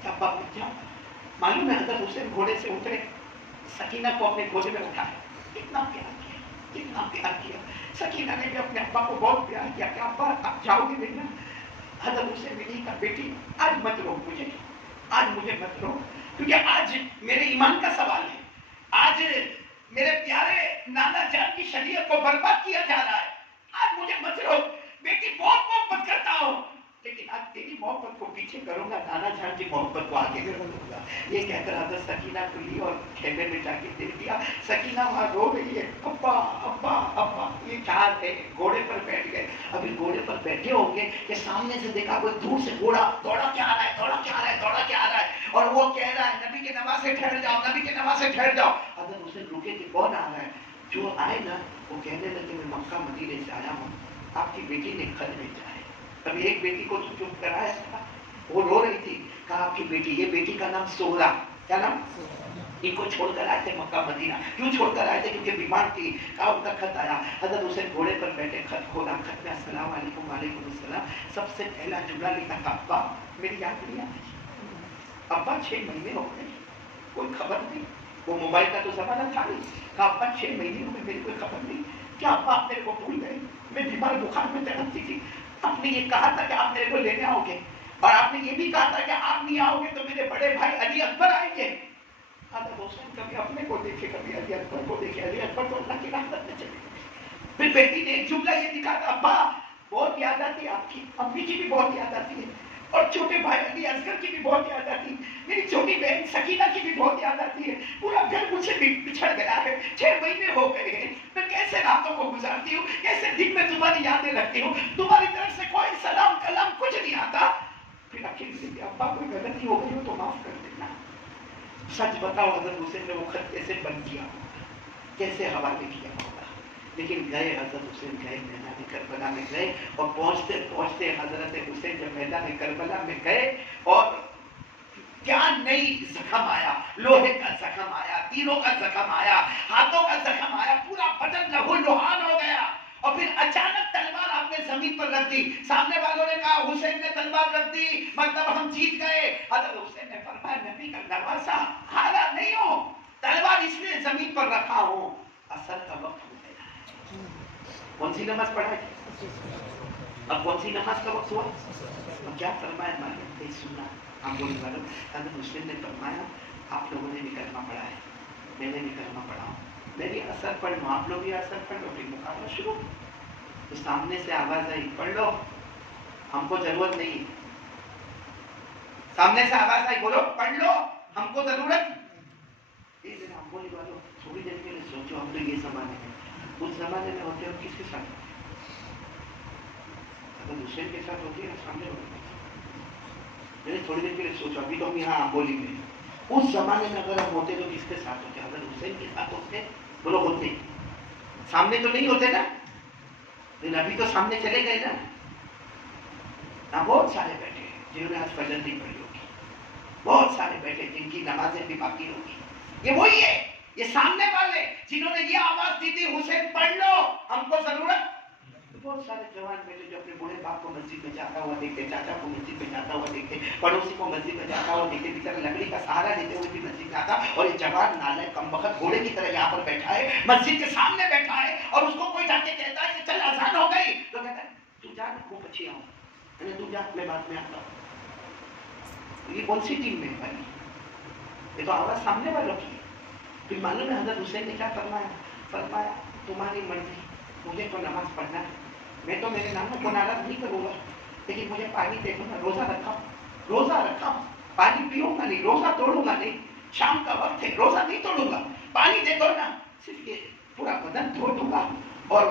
کیا ابا بچہ؟ معلوم ہے حضرت حسین گھوڑے سے اترے، سکینہ کو اپنے گھوڑے میں اٹھایا، اتنا پیار کیا، اتنا پیار کیا۔ سکینہ نے بھی اپنے ابا کو بہت پیار کیا کہ ابا آپ جاؤ گے نہیں نا؟ حضرت حسین نے کہا بیٹی آج مت رو مجھے، آج مجھے مت رو، کیونکہ آج میرے ایمان کا سوال ہے، آج میرے پیارے نانا جان کی شریعت کو برباد کیا جا رہا ہے، آج مجھے مت رو، بیٹی بہت محبت کرتا ہوں لیکن آج تیری محبت کو پیچھے کروں گا، نانا جان کی محبت کو آگے کروں گا۔ یہ کہہ کر حضرت سکینہ کو لی اور خیمے میں جا کے دے دیا۔ سکینہ وہاں رو رہی ہے، ابا ابا ابا۔ یہ چار تھے، گھوڑے پر بیٹھ گئے۔ ابھی گھوڑے پر بیٹھے ہوں گے کہ سامنے سے دیکھا کوئی دور سے گھوڑا دوڑا کیا آ رہا ہے، دوڑا کیا آ رہا ہے، دوڑا کیا آ رہا ہے، اور وہ کہہ رہا ہے نبی کے نواسے ٹھہر جاؤ، نبی کے نواسے ٹھہر جاؤ۔ حضرت حسین رکے کہ کون آ رہا ہے؟ جو آئے نا وہ کہنے لگے میں مکہ مدینے سے آیا ہوں، آپ کی بیٹی نے خط بھیجا ہے۔ ابھی ایک بیٹی کو چپ کرایا تھا، وہ رو رہی تھی، کہا آپ کی بیٹی، یہ بیٹی کا نام سہرا، کیا نام؟ ان کو چھوڑ کر آئے تھے مکہ مدینہ۔ کیوں چھوڑ کر آئے تھے؟ کیونکہ بیمار تھی۔ کہا ان کا خط آیا۔ حضرت حسین گھوڑے پر بیٹھے، خط کھولا، خط میں السلام علیکم وعلیکم السلام۔ سب سے پہلا جملہ لکھا تھا ابا میری یاد نہیں آتی، ابا 6 مہینے ہو گئے کوئی خبر نہیں۔ وہ موبائل کا تو زمانہ تھا نہیں۔ کہا ابا 6 مہینے ہو گئے میری کوئی خبر نہیں، کیا ابا آپ میرے کو بھول گئے؟ میں بیمار بخار میں تڑپتی تھی، آپ نے یہ کہا تھا کہ آپ میرے کو لینے آؤ گے، اور آپ نے یہ بھی کہا تھا کہ آپ نہیں آؤ گے تو میرے بڑے بھائی علی اکبر آئیں گے۔ حضرت حسین کبھی اپنے کو دیکھے، کبھی علی اکبر کو دیکھے، علی اکبر تو اللہ کی رحمت میں چلے گئے۔ پھر بیٹی نے ایک جملہ یہ لکھا تھا ابا بہت یاد آتی ہے آپ کی، امی کی بھی بہت یاد آتی ہے، اور چھوٹے بھائی علی اصغر کی بھی بہت یاد آتی ہے، میری چھوٹی بہن سکینہ کی بھی بہت یاد آتی ہے، پورا گھر مجھ سے بچھڑ گیا ہے، 6 مہینے ہو گئے ہیں، میں کیسے راتوں کو گزارتی ہوں، کیسے دن میں تمہاری یادیں رکھتی ہوں، تمہاری طرف سے کوئی سلام کلام کچھ نہیں آتا۔ پھر اکیلی سے ابا کوئی غلطی ہو گئی ہو تو معاف کر دینا۔ سچ بتاؤ حضرت حسین نے وہ خط کیسے بند کیا ہوگا، کیسے حوالے کیا ہوگا، لیکن گئے حضرت حسین، گئے میدان کربلا میں گئے، اور پہنچتے پہنچتے حضرت حسین جب میدان کربلا میں گئے اور کیا نئی زخم آیا، لوہے کا زخم آیا، تیروں کا زخم آیا، ہاتھوں کا زخم آیا، پورا بدن لہو لہان ہو گیا، اور پھر اچانک تلوار آپ نے زمین پر رکھ دی۔ سامنے والوں نے کہا حسین نے تلوار رکھ دی مطلب ہم جیت گئے۔ حضرت حسین نے فرمایا نبی کا نواسا ہارا نہیں ہو، تلوار اس لیے زمین پر رکھا ہوں اثر کا وقت ہو گیا ہے۔ کون سی نماز پڑھا ہے؟ اب کون سی نماز کا وقت ہوا؟ اب کیا فرمایا مالک نے سنا؟ آپ بولنے والوں حضرت حسین نے فرمایا آپ لوگوں نے بھی کلمہ پڑھا ہے، میں نے بھی کلمہ پڑھا ہوں، میں بھی اثر پڑھ لوں، آپ لوگ بھی اثر پڑھ لو، پھر مقابلہ شروع۔ تو سامنے سے آواز آئی پڑھ لو، ہم کو ضرورت نہیں۔ سامنے سے آواز آئی بولو پڑھ لو، ہم کو ضرورت۔ ہم بولنے والوں تھوڑی دیر کے لیے سوچو، ہم تو یہ زمانے میں، اس زمانے میں ہوتے ہم کس کے ساتھ؟ حضرت حسین کے ساتھ ہوتی ہے نا، سامنے ہوتے۔ میں نے تھوڑی دیر کے لیے سوچا، ابھی تو ہم یہاں بولی میں، اس زمانے میں اگر ہم ہوتے تو کس کے ساتھ ہوتے؟ حضرت حسین کے ساتھ ہوتے؟ بولو ہوتے، سامنے تو نہیں ہوتے نا، لیکن ابھی تو سامنے چلے گئے نا۔ بہت سارے بیٹھے ہیں جنہوں نے آج فجر نہیں پڑھی ہوگی، بہت سارے بیٹھے جن کی نمازیں بھی باقی ہوگی۔ یہ وہی ہے، یہ سامنے والے جنہوں نے یہ آواز دی تھی حسین پڑھ لو ہم کو ضرورت۔ بہت سارے جوان بیٹے جو اپنے بوڑھے باپ کو مسجد میں جاتا ہوا دیکھتے، چاچا کو مسجد میں جاتا ہوا دیکھتے، پڑوسی کو مسجد میں جاتا ہوا دیکھتے، بیچارہ لکڑی کا سہارا لیتے ہوئے بھی مسجد میں آتا، اور یہ جوان نالائق کمبخت گھوڑے کی طرح یہاں پر بیٹھا ہے، مسجد کے سامنے بیٹھا ہے، اور اس کو کوئی جا کے کہتا ہے کہ چل اذان ہو گئی، تو کہتا ہے تو جا خوب اچھی آؤں، میں نے تو جا میں بعد میں آتا ہوں۔ یہ کون سی ٹیم میں بھائی؟ یہ تو آواز سامنے والوں کی۔ پھر معلوم ہے حضرت حسین نے کیا فرمایا؟ فرمایا تمہاری مرضی، مجھے تو نماز پڑھنا ہے، میں تو میرے نانا کو ناراض نہیں کروں گا، لیکن مجھے پانی دے دو، میں روزہ رکھا ہوں، روزہ رکھا ہوں، پانی پیوں گا نہیں، روزہ توڑوں گا نہیں، شام کا وقت ہے روزہ نہیں توڑوں گا، پانی دے دو نا، صرف یہ پورا بدن دھو دوں گا اور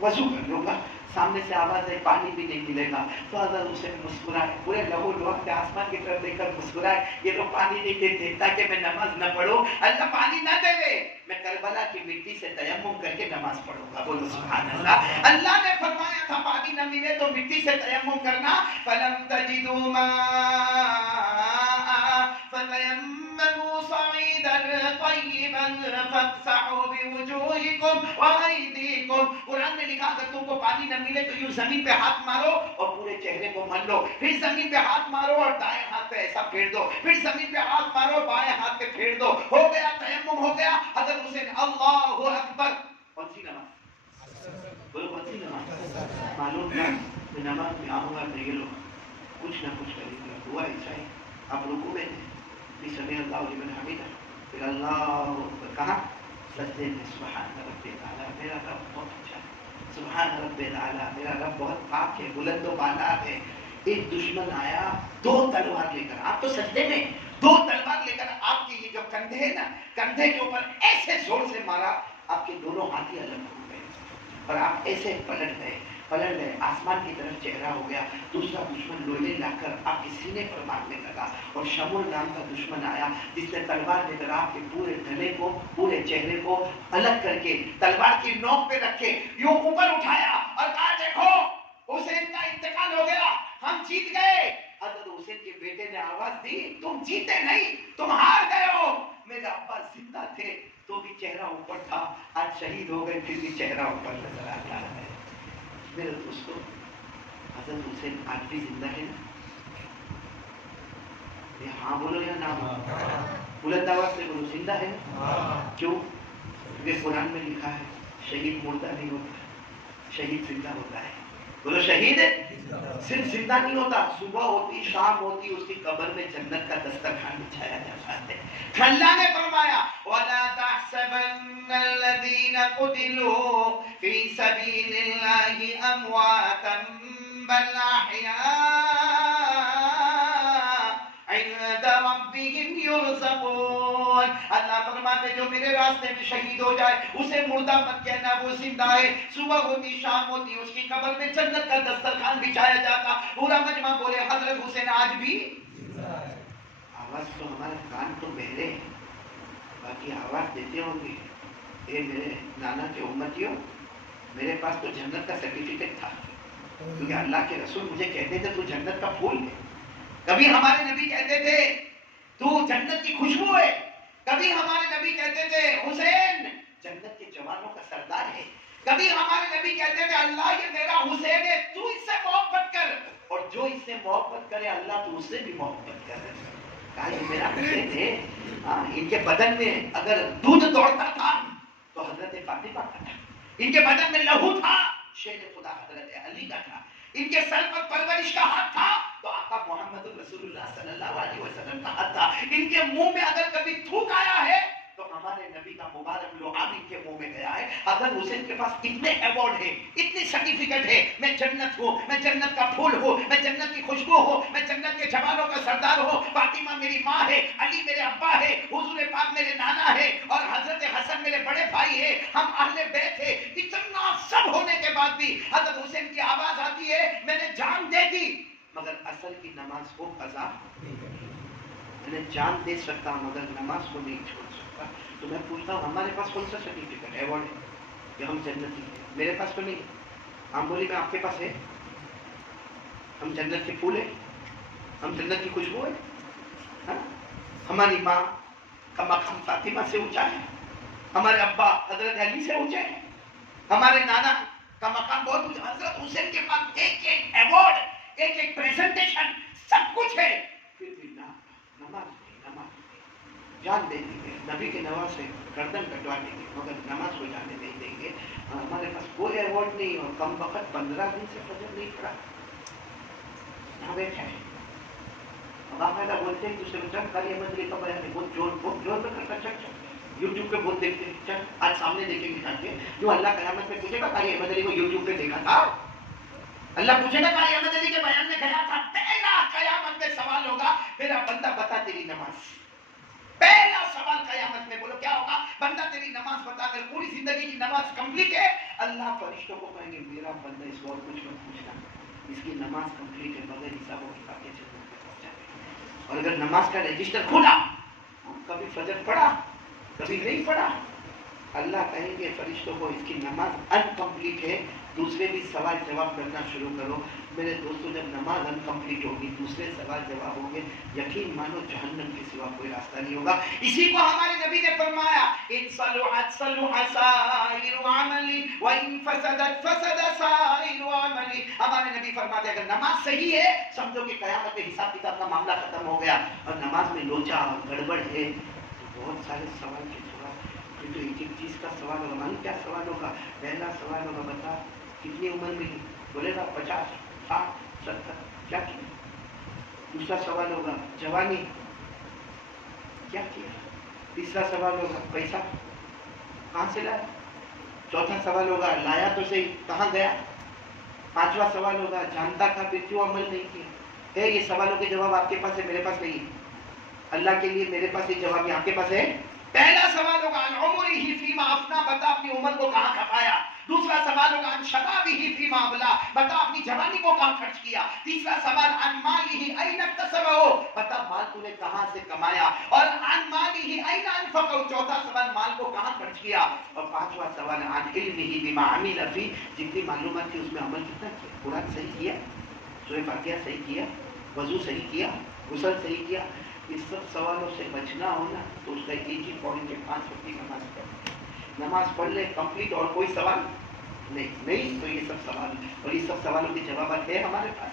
وضو کر لوں گا۔ سامنے سے آواز ہے پانی بھی نہیں ملے گا، تو حضرت حسین مسکرائے، پورے لہو لہو کے آسمان کی طرف دیکھ کر مسکرائے، یہ تو پانی نہیں دیتے تاکہ میں نماز نہ پڑھوں، اللہ پانی نہ دے، میں کربلا کی مٹی سے تیمم کر کے نماز پڑھوں گا، بولو سبحان اللہ۔ اللہ نے فرمایا تھا پانی نہ ملے تو مٹی سے تیمم کرنا، فَلَمْ تَجِدُوا مَاءً فَتَيَمَّمُوا صَعِيدًا طَيِّبًا فَامْسَحُوا بِوُجُوهِكُمْ وَأَيْدِيكُمْ۔ قرآن نے لکھا اگر تم کو پانی نہ ملے تو یوں زمین پہ ہاتھ مارو اور پورے چہرے کو مل لو، پھر زمین پہ ہاتھ مارو اور دائیں ہاتھ پہ ایسا پھیر دو، پھر زمین پہ ہاتھ مارو بائیں ہاتھ پہ پھیر دو، ہو گیا تیمم ہو گیا۔ حضرت حسین اللہ اکبر، کون سی نماز؟ بولو کون سی نماز؟ معلوم تھا کہ نماز میں آؤں گا تو یہ لوگ کچھ نہ کچھ کریں گے، دعا ایسا ہے آپ رکوع میں تھے، سمیع اللہ لمن حمیدہ، پھر اللہ کہا سجدے میں سبحان رب الاعلیٰ، میرا رب بہت اچھا ہے، سبحان رب الاعلیٰ، میرا رب بہت پاک ہے، بلند و بالا ہے۔ ایک دشمن آیا 2 تلوار لے کر، آپ تو سجدے میں 2 تلوار لے کر آپ کے یہ جو کندھے ہیں نا، کندھے کے اوپر ایسے زور سے مارا، آپ کے دونوں ہاتھ ہی الگ ہو گئے اور آپ ایسے پلٹ گئے، آسمان کی طرف چہرہ ہو گیا۔ دوسرا دشمن لوہے لا کر آپ کے سینے پر مارنے لگا، اور شمول نام کا دشمن آیا جس نے تلوار لے کر آپ کے پورے گلے کو، پورے چہرے کو الگ کر کے تلوار کی نوک پہ رکھے یوں اوپر اٹھایا اور کہا دیکھو حسین کا انتقال ہو گیا، ہم جیت گئے۔ حضرت حسین کے بیٹے نے آواز دی تم جیتے نہیں، تم ہار گئے ہو، میرے ابا زندہ تھے تو بھی چہرہ اوپر تھا، آج شہید ہو گئے پھر بھی چہرہ اوپر نظر آتا ہے۔ میرے دوستو، حضرت حسین آج بھی زندہ ہے نا؟ ہاں بولو یا نہ بولو؟ بلند آواز سے بولو، زندہ ہے نا؟ کیوں؟ کیونکہ قرآن میں لکھا ہے شہید مردہ نہیں ہوتا، شہید زندہ ہوتا ہے۔ بولو شہید صرف زندہ نہیں ہوتا، صبح ہوتی شام ہوتی اس کی قبر میں جنت کا دسترخوان بچھایا جاتا ہے۔ اللہ نے فرمایا وَلَا تَحْسَبَنَّ الَّذِينَ قُتِلُوا فِي سَبِيلِ اللَّهِ أَمْوَاتًا بَلْ أَحْيَاءٌ عِندَ رَبِّهِمْ يُرْزَقُونَ۔ اللہ فرماتے جو میرے راستے میں شہید ہو جائے اسے مردہ مت کہنا، وہ زندہ ہے، صبح ہوتی شام ہوتی اس کی قبر میں جنت کا دسترخوان بچھایا جاتا۔ پورا مجمع بولے حضرت حسین آج بھی آواز تو ہمارے کان تو بہرے ہیں، باقی آواز دیتے ہوں گے اے میرے نانا کے امتیوں، میرے پاس تو جنت کا سرٹیفکیٹ تھا، کیونکہ اللہ کے رسول مجھے کہتے تھے تو جنت کا پھول ہے۔ کبھی ہمارے نبی کہتے تھے تو جنت کی خوشبو ہے، کبھی ہمارے نبی کہتے تھے حسین جنت کے جوانوں کا سردار ہے، کبھی ہمارے نبی کہتے تھے اللہ یہ میرا حسین ہے تو اس سے محبت کر، اور جو اس سے محبت کرے اللہ تو اس سے بھی محبت کر۔ کہا یہ میرا حسین ہے۔ ان کے بدن میں اگر دودھ دوڑتا تھا تو حضرت فاطمہ کا تھا، ان کے بدن میں لہو تھا شیر خدا حضرت علی کا تھا، ان کے سر پر پرورش کا ہاتھ تھا تو آقا محمد رسول اللہ صلی اللہ علیہ وسلم کا ہاتھ تھا، ان کے منہ میں اگر کبھی تھوک آیا ہے تو ہمارے نبی کا مبارک لعاب ان کے منہ میں گیا ہے۔ حضرت حسین کے پاس اتنے ایوارڈ ہیں، اتنی سرٹیفکیٹ ہے، میں جنت ہوں، میں جنت کا پھول ہوں، میں جنت کی خوشبو ہوں، میں جنت کے جوانوں کا سردار ہوں، فاطمہ میری ماں ہے، علی میرے ابا ہے، حضور پاک میرے نانا ہے، اور حضرت حسن میرے بڑے بھائی ہے، ہم اہل بیت ہے۔ اتنا سب ہونے کے بعد بھی حضرت حسین کی آواز آتی ہے میں نے جان دے دی مگر اصل کی نماز کو قضا، میں نے جان دے سکتا مگر نماز کو نہیں چھوڑ سکتا۔ تو میں پوچھتا ہوں ہمارے پاس کون سا سرٹیفکیٹ ایوارڈ ہے کہ ہم جنتی ہیں؟ میرے پاس تو نہیں، ہم بولی میں آپ کے پاس ہے، ہم جنت کے پھول ہیں، ہم جنت کی خوشبو ہے۔ ہماری ماں کا مقام فاطمہ سے اونچا ہے، ہمارے ابا حضرت علی سے اونچے ہیں، ہمارے نانا کا مقام بہت اونچا۔ حضرت حسین کے پاس ایک ایک ایوارڈ، ایک ایک پریزنٹیشن، سب کچھ ہے، پھر بھی نماز جان دے دیں گے، نبی کے نواز سے گردن کٹوا دیں گے مگر نماز کو جانے نہیں دیں گے۔ ہمارے پاس کوئی ایوارڈ نہیں، اور کم وقت 15 دن سے فجر نہیں پڑا، یہاں بیٹھا ہے۔ باقاعدہ بولتے ہیں دوسرے بچہ کل احمد علی کا بیان ہے، بہت زور پہ کرتا، چل یوٹیوب پہ بہت دیکھتے ہیں، چل آج سامنے دیکھیں گے جا کے، جو اللہ قیامت میں پوچھے گا قاری احمد علی کو یوٹیوب پہ دیکھا تھا، اللہ پوچھے گا قاری احمد علی کے بیان میں گیا تھا، پہلا قیامت میں سوال ہوگا میرا بندہ بتا تیری نماز، پہلا سوال قیامت میں، بولو کیا ہوگا؟ بندہ تیری نماز بتا، اگر پوری زندگی کی نماز کمپلیٹ ہے اللہ فرشتوں کو کہیں گے میرا بندہ اس کو اور کچھ مت پوچھنا، اس کی نماز کمپلیٹ ہے، بغیر حساب و کتاب کے جنت میں پہنچ جائے۔ اور اگر نماز کا رجسٹر کھولا، کبھی فجر پڑھا کبھی نہیں پڑھا، اللہ کہیں گے فرشتوں کو اس کی نماز انکمپلیٹ ہے، دوسرے بھی سوال جواب کرنا شروع کرو۔ میرے دوستو جب نماز انکمپلیٹ ہوگی دوسرے سوال جواب ہوں گے، یقین مانو جہنم کے سوا کوئی راستہ نہیں ہوگا۔ اسی کو ہمارے نبی نے فرمایا ان صلحت صلح سائر عملی وان فسدت فسد سائر عملی۔ ہمارے نبی فرماتے ہیں اگر نماز صحیح ہے سمجھو کہ قیامت میں حساب کتاب کا معاملہ ختم ہو گیا، اور نماز میں لوچا اور گڑبڑ ہے تو بہت سارے سوال کے جواب، پھر تو ایک ایک چیز کا سوال ہوگا۔ معلوم کیا سوال ہوگا؟ پہلا سوال ہوگا بتا کتنی عمر میں، بولے گا 50 60 70، کیا کیا؟ دوسرا سوال ہوگا جوانی کیا کیا؟ تیسرا سوال ہوگا پیسہ کہاں سے لایا؟ چوتھا سوال ہوگا لایا تو صحیح کہاں گیا؟ پانچواں سوال ہوگا جانتا تھا پھر کیوں عمل نہیں کیا؟ یہ سوالوں کے جواب آپ کے پاس ہے، میرے پاس نہیں ہے. اللہ کے لیے میرے پاس یہ جواب آپ کے پاس ہے. پہلا سوال ہوگا عن عمرہ فیما افنا، بتا اپنی عمر کو کہاں کھپایا. دوسرا سوال ہوگا عن شبابہ فیما ابلا، بتا اپنی جوانی کو کہاں خرچ کیا. تیسرا سوال عن مالہ این اکتسبہ، بتا مال تو نے کہاں سے کمایا. اور عن مالہ این انفقہ، چوتھا سوال مال کو کہاں خرچ کیا. اور پانچواں سوال عن علمہ بما عمل فی، جتنی معلومات تھی اس میں عمل کتنا کیا. قرآن صحیح کیا، سورہ فاتحہ صحیح کیا، وضو صحیح کیا، غسل صحیح کیا. اس سب سوالوں سے بچنا ہونا تو اس کا ایک ہی پوائنٹ ہے، 5 وقت کی نماز پڑھ. نماز پڑھ لے کمپلیٹ، اور کوئی سوال نہیں تو یہ سب سوال، اور یہ سب سوالوں کے جوابات ہے ہمارے پاس.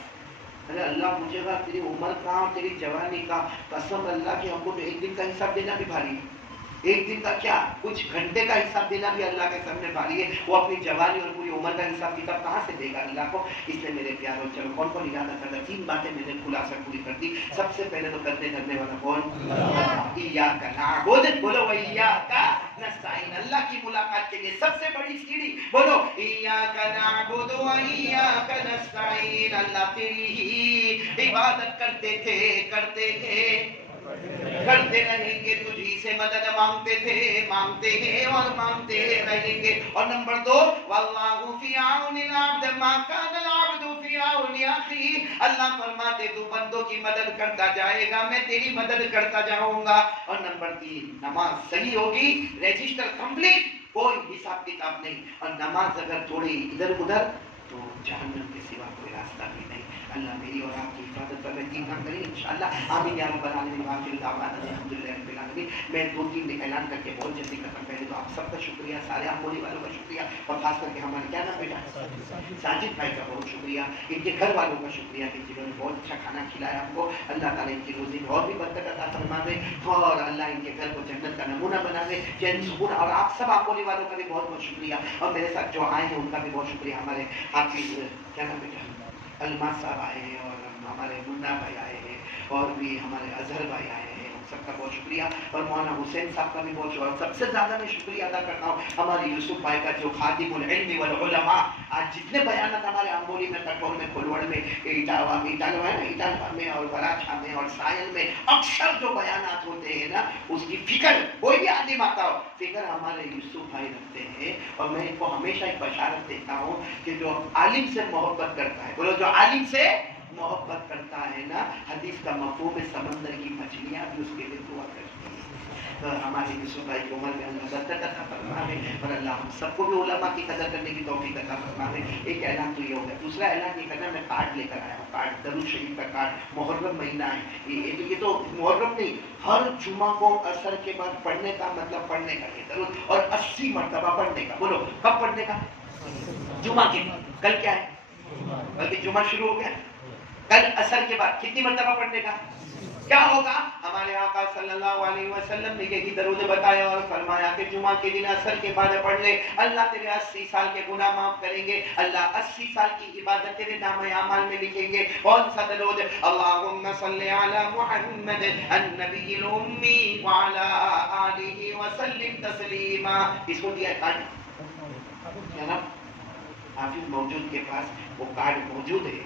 ارے اللہ مجھے کہا تیری عمر کہاں، تیری جوانی کا قسم اللہ کی ہم کو تو ایک دن کا حساب دینا بھی بھاری ہے. ایک دن کا کیا کچھ گھنٹے کا حساب دینا بھی اللہ کے سامنے بھاری ہے. وہ اپنی جوانی اور پوری عمر کا حساب کتاب کہاں سے دے گا اللہ کو. اس لیے میرے پیاروں چلو کون کون ارادہ کرتا، 3 باتیں میں نے خلاصہ پوری کر دی. سب سے پہلے تو کرنے والا کون؟ ایاک نعبد، بولو ایاک نستعین. اللہ کی ملاقات کے لیے سب سے بڑی سیڑھی بولو ایاک نعبد و ایاک نستعین. اللہ تیری ہی عبادت کرتے تھے کرتے رہیں گے، تجھی سے مدد مانگتے ہیں اور مانگتے رہیں گے. اور نمبر 2 واللہ فی عون العبد ما کان العبد فی عون اخیہ، اللہ فرماتے تو بندوں کی مدد کرتا جائے گا، میں تیری مدد کرتا جاؤں گا. اور نمبر 3 نماز صحیح ہوگی، رجسٹر کمپلیٹ، کوئی حساب کتاب نہیں. اور نماز اگر تھوڑی ادھر ادھر تو جہنم کے سوا کوئی راستہ بھی نہیں. اللہ میری اور آپ کی حفاظت پر یقین کریں انشاءاللہ. آمین یا رب العالمین. وآخر دعوانا الحمدللہ رب العالمین. میں 2-3 اعلان کر کے بہت جلدی ختم. پہلے تو آپ سب کا شکریہ، سارے امبولی والوں کا شکریہ، اور خاص کر کے ہمارے کیا نام بیٹا ساجد بھائی کا بہت شکریہ، ان کے گھر والوں کا شکریہ کہ جنہوں نے بہت اچھا کھانا کھلایا آپ کو. اللہ تعالیٰ ان کی روزی میں اور بھی برکت عطا فرمائے، اور اللہ ان کے گھر کو جنت کا نمونہ بنائے، چین سکون. اور آپ سب امبولی والوں کا بھی بہت بہت شکریہ، اور میرے ساتھ جو آئے ہیں ان کا بھی بہت شکریہ. ہمارے حافظ کیا نام بیٹا الماس صاحب آئے ہیں، اور ہمارے منا بھائی آئے ہیں، اور بھی ہمارے اظہر بھائی آئے ہیں، ان سب کا بہت شکریہ. اور مولانا حسین صاحب کا بھی بہت شکریہ. سب سے زیادہ میں شکریہ ادا کرتا ہوں ہمارے یوسف بھائی کا، جو خادم العلم والعلماء. آج جتنے بیانات ہمارے امبولی میں، کٹور میں، کھلوڑ میں، اٹالوا میں، اور وراچھا میں، اور سائل میں اکثر جو بیانات ہوتے ہیں نا، اس کی فکر کوئی بھی عالم آتا ہو، فکر ہمارے یوسف بھائی رکھتے ہیں. اور میں ان کو ہمیشہ ایک بشارت دیتا ہوں کہ جو عالم سے محبت کرتا ہے، بولو جو عالم سے محبت کرتا ہے نا، حدیث کا مفہوم ہے سمندر کی مچھلیاں بھی اس کے لیے دعا کرتی ہیں. تو ہمارے یوسف بھائی کی عمر میں اللہ برکت عطا فرمائے، اور اللہ ہم سب کو بھی علماء کی قدر کرنے کی توفیق عطا فرمائے. ایک اعلان تو یہ ہو گیا. دوسرا اعلان یہ کرنا، میں کارڈ لے کر آیا ہوں، کارڈ درود شریف کا کارڈ. محرم مہینہ ہے، یہ تو محرم نہیں، ہر جمعہ کو عصر کے بعد پڑھنے کا، مطلب پڑھنے کا یہ درود، اور 80 مرتبہ پڑھنے کا. بولو کب پڑھنے کا؟ جمعہ کے بعد. کل کیا ہے؟ بلکہ جمعہ شروع ہو گیا. کل عصر کے بعد کتنی مرتبہ پڑھنے کا؟ کیا ہوگا؟ ہمارے آقا صلی اللہ علیہ وسلم نے یہی درود بتایا اور فرمایا کہ جمعہ کے دن عصر کے بعد پڑھ لے، اللہ تیرے 80 سال کے گناہ معاف کریں گے، اللہ 80 سال کی عبادت تیرے نام اعمال میں لکھیں گے. کون سا درود؟ اللہم صلی علی محمد النبی الامی وعلی آلہ وسلم تسلیما. اس کو دیا کارڈ کیا نا؟ حافظ موجود کے پاس وہ کارڈ موجود ہے.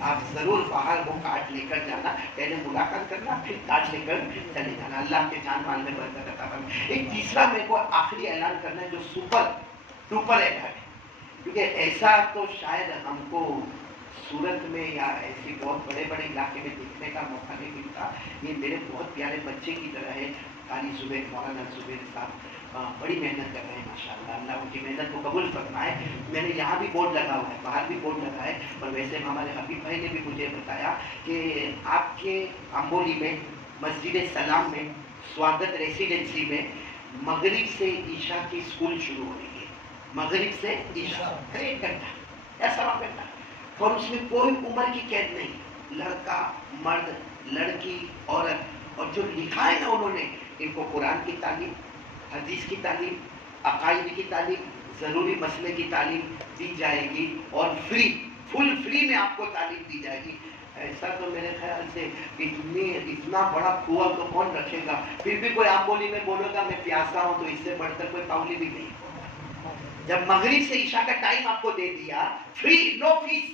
آپ ضرور باہر وہ کارڈ لے کر جانا، پہلے ملاقات کرنا، پھر کارڈ لے کر چلے جانا. اللہ کے جان مال میں برکت عطا فرمائے. ایک تیسرا میرے کو آخری اعلان کرنا ہے جو سپر ڈوپر اعلان ہے، کیونکہ ایسا تو شاید ہم کو سورت میں یا ایسے بہت بڑے بڑے علاقے میں دیکھنے کا موقع نہیں ملتا. یہ میرے بہت پیارے بچے کی طرح ہے. قاری زبیر، مولانا زبیر صاحب بڑی محنت کر رہے ہیں ماشاءاللہ. اللہ ان کی محنت کو قبول فرمائے. میں نے یہاں بھی بورڈ لگا ہوا ہے، باہر بھی بورڈ لگا ہے. اور ویسے ہمارے حبیب بھائی نے بھی مجھے بتایا کہ آپ کے امبولی میں مسجد سلام میں سواگت ریسیڈنسی میں مغرب سے عشاء کی اسکول شروع ہو رہی ہے. مغرب سے عشاء 1 گھنٹہ ایسا کرنا، اور اس میں کوئی عمر کی قید نہیں، لڑکا مرد لڑکی عورت. اور جو لکھا ہے نا انہوں نے، ان کو قرآن کی تعلیم، حدیث کی تعلیم، عقائد کی تعلیم، ضروری مسئلے کی تعلیم دی جائے گی، اور فری فل فری میں آپ کو تعلیم دی جائے گی. ایسا تو میرے خیال سے اتنا بڑا کنواں تو کون رکھے گا. پھر بھی کوئی آپ بولی میں بولے گا میں پیاسا ہوں تو اس سے بڑھ کر کوئی پاؤلی بھی نہیں. جب مغرب سے عشاء کا ٹائم آپ کو دے دیا فری نو فیس,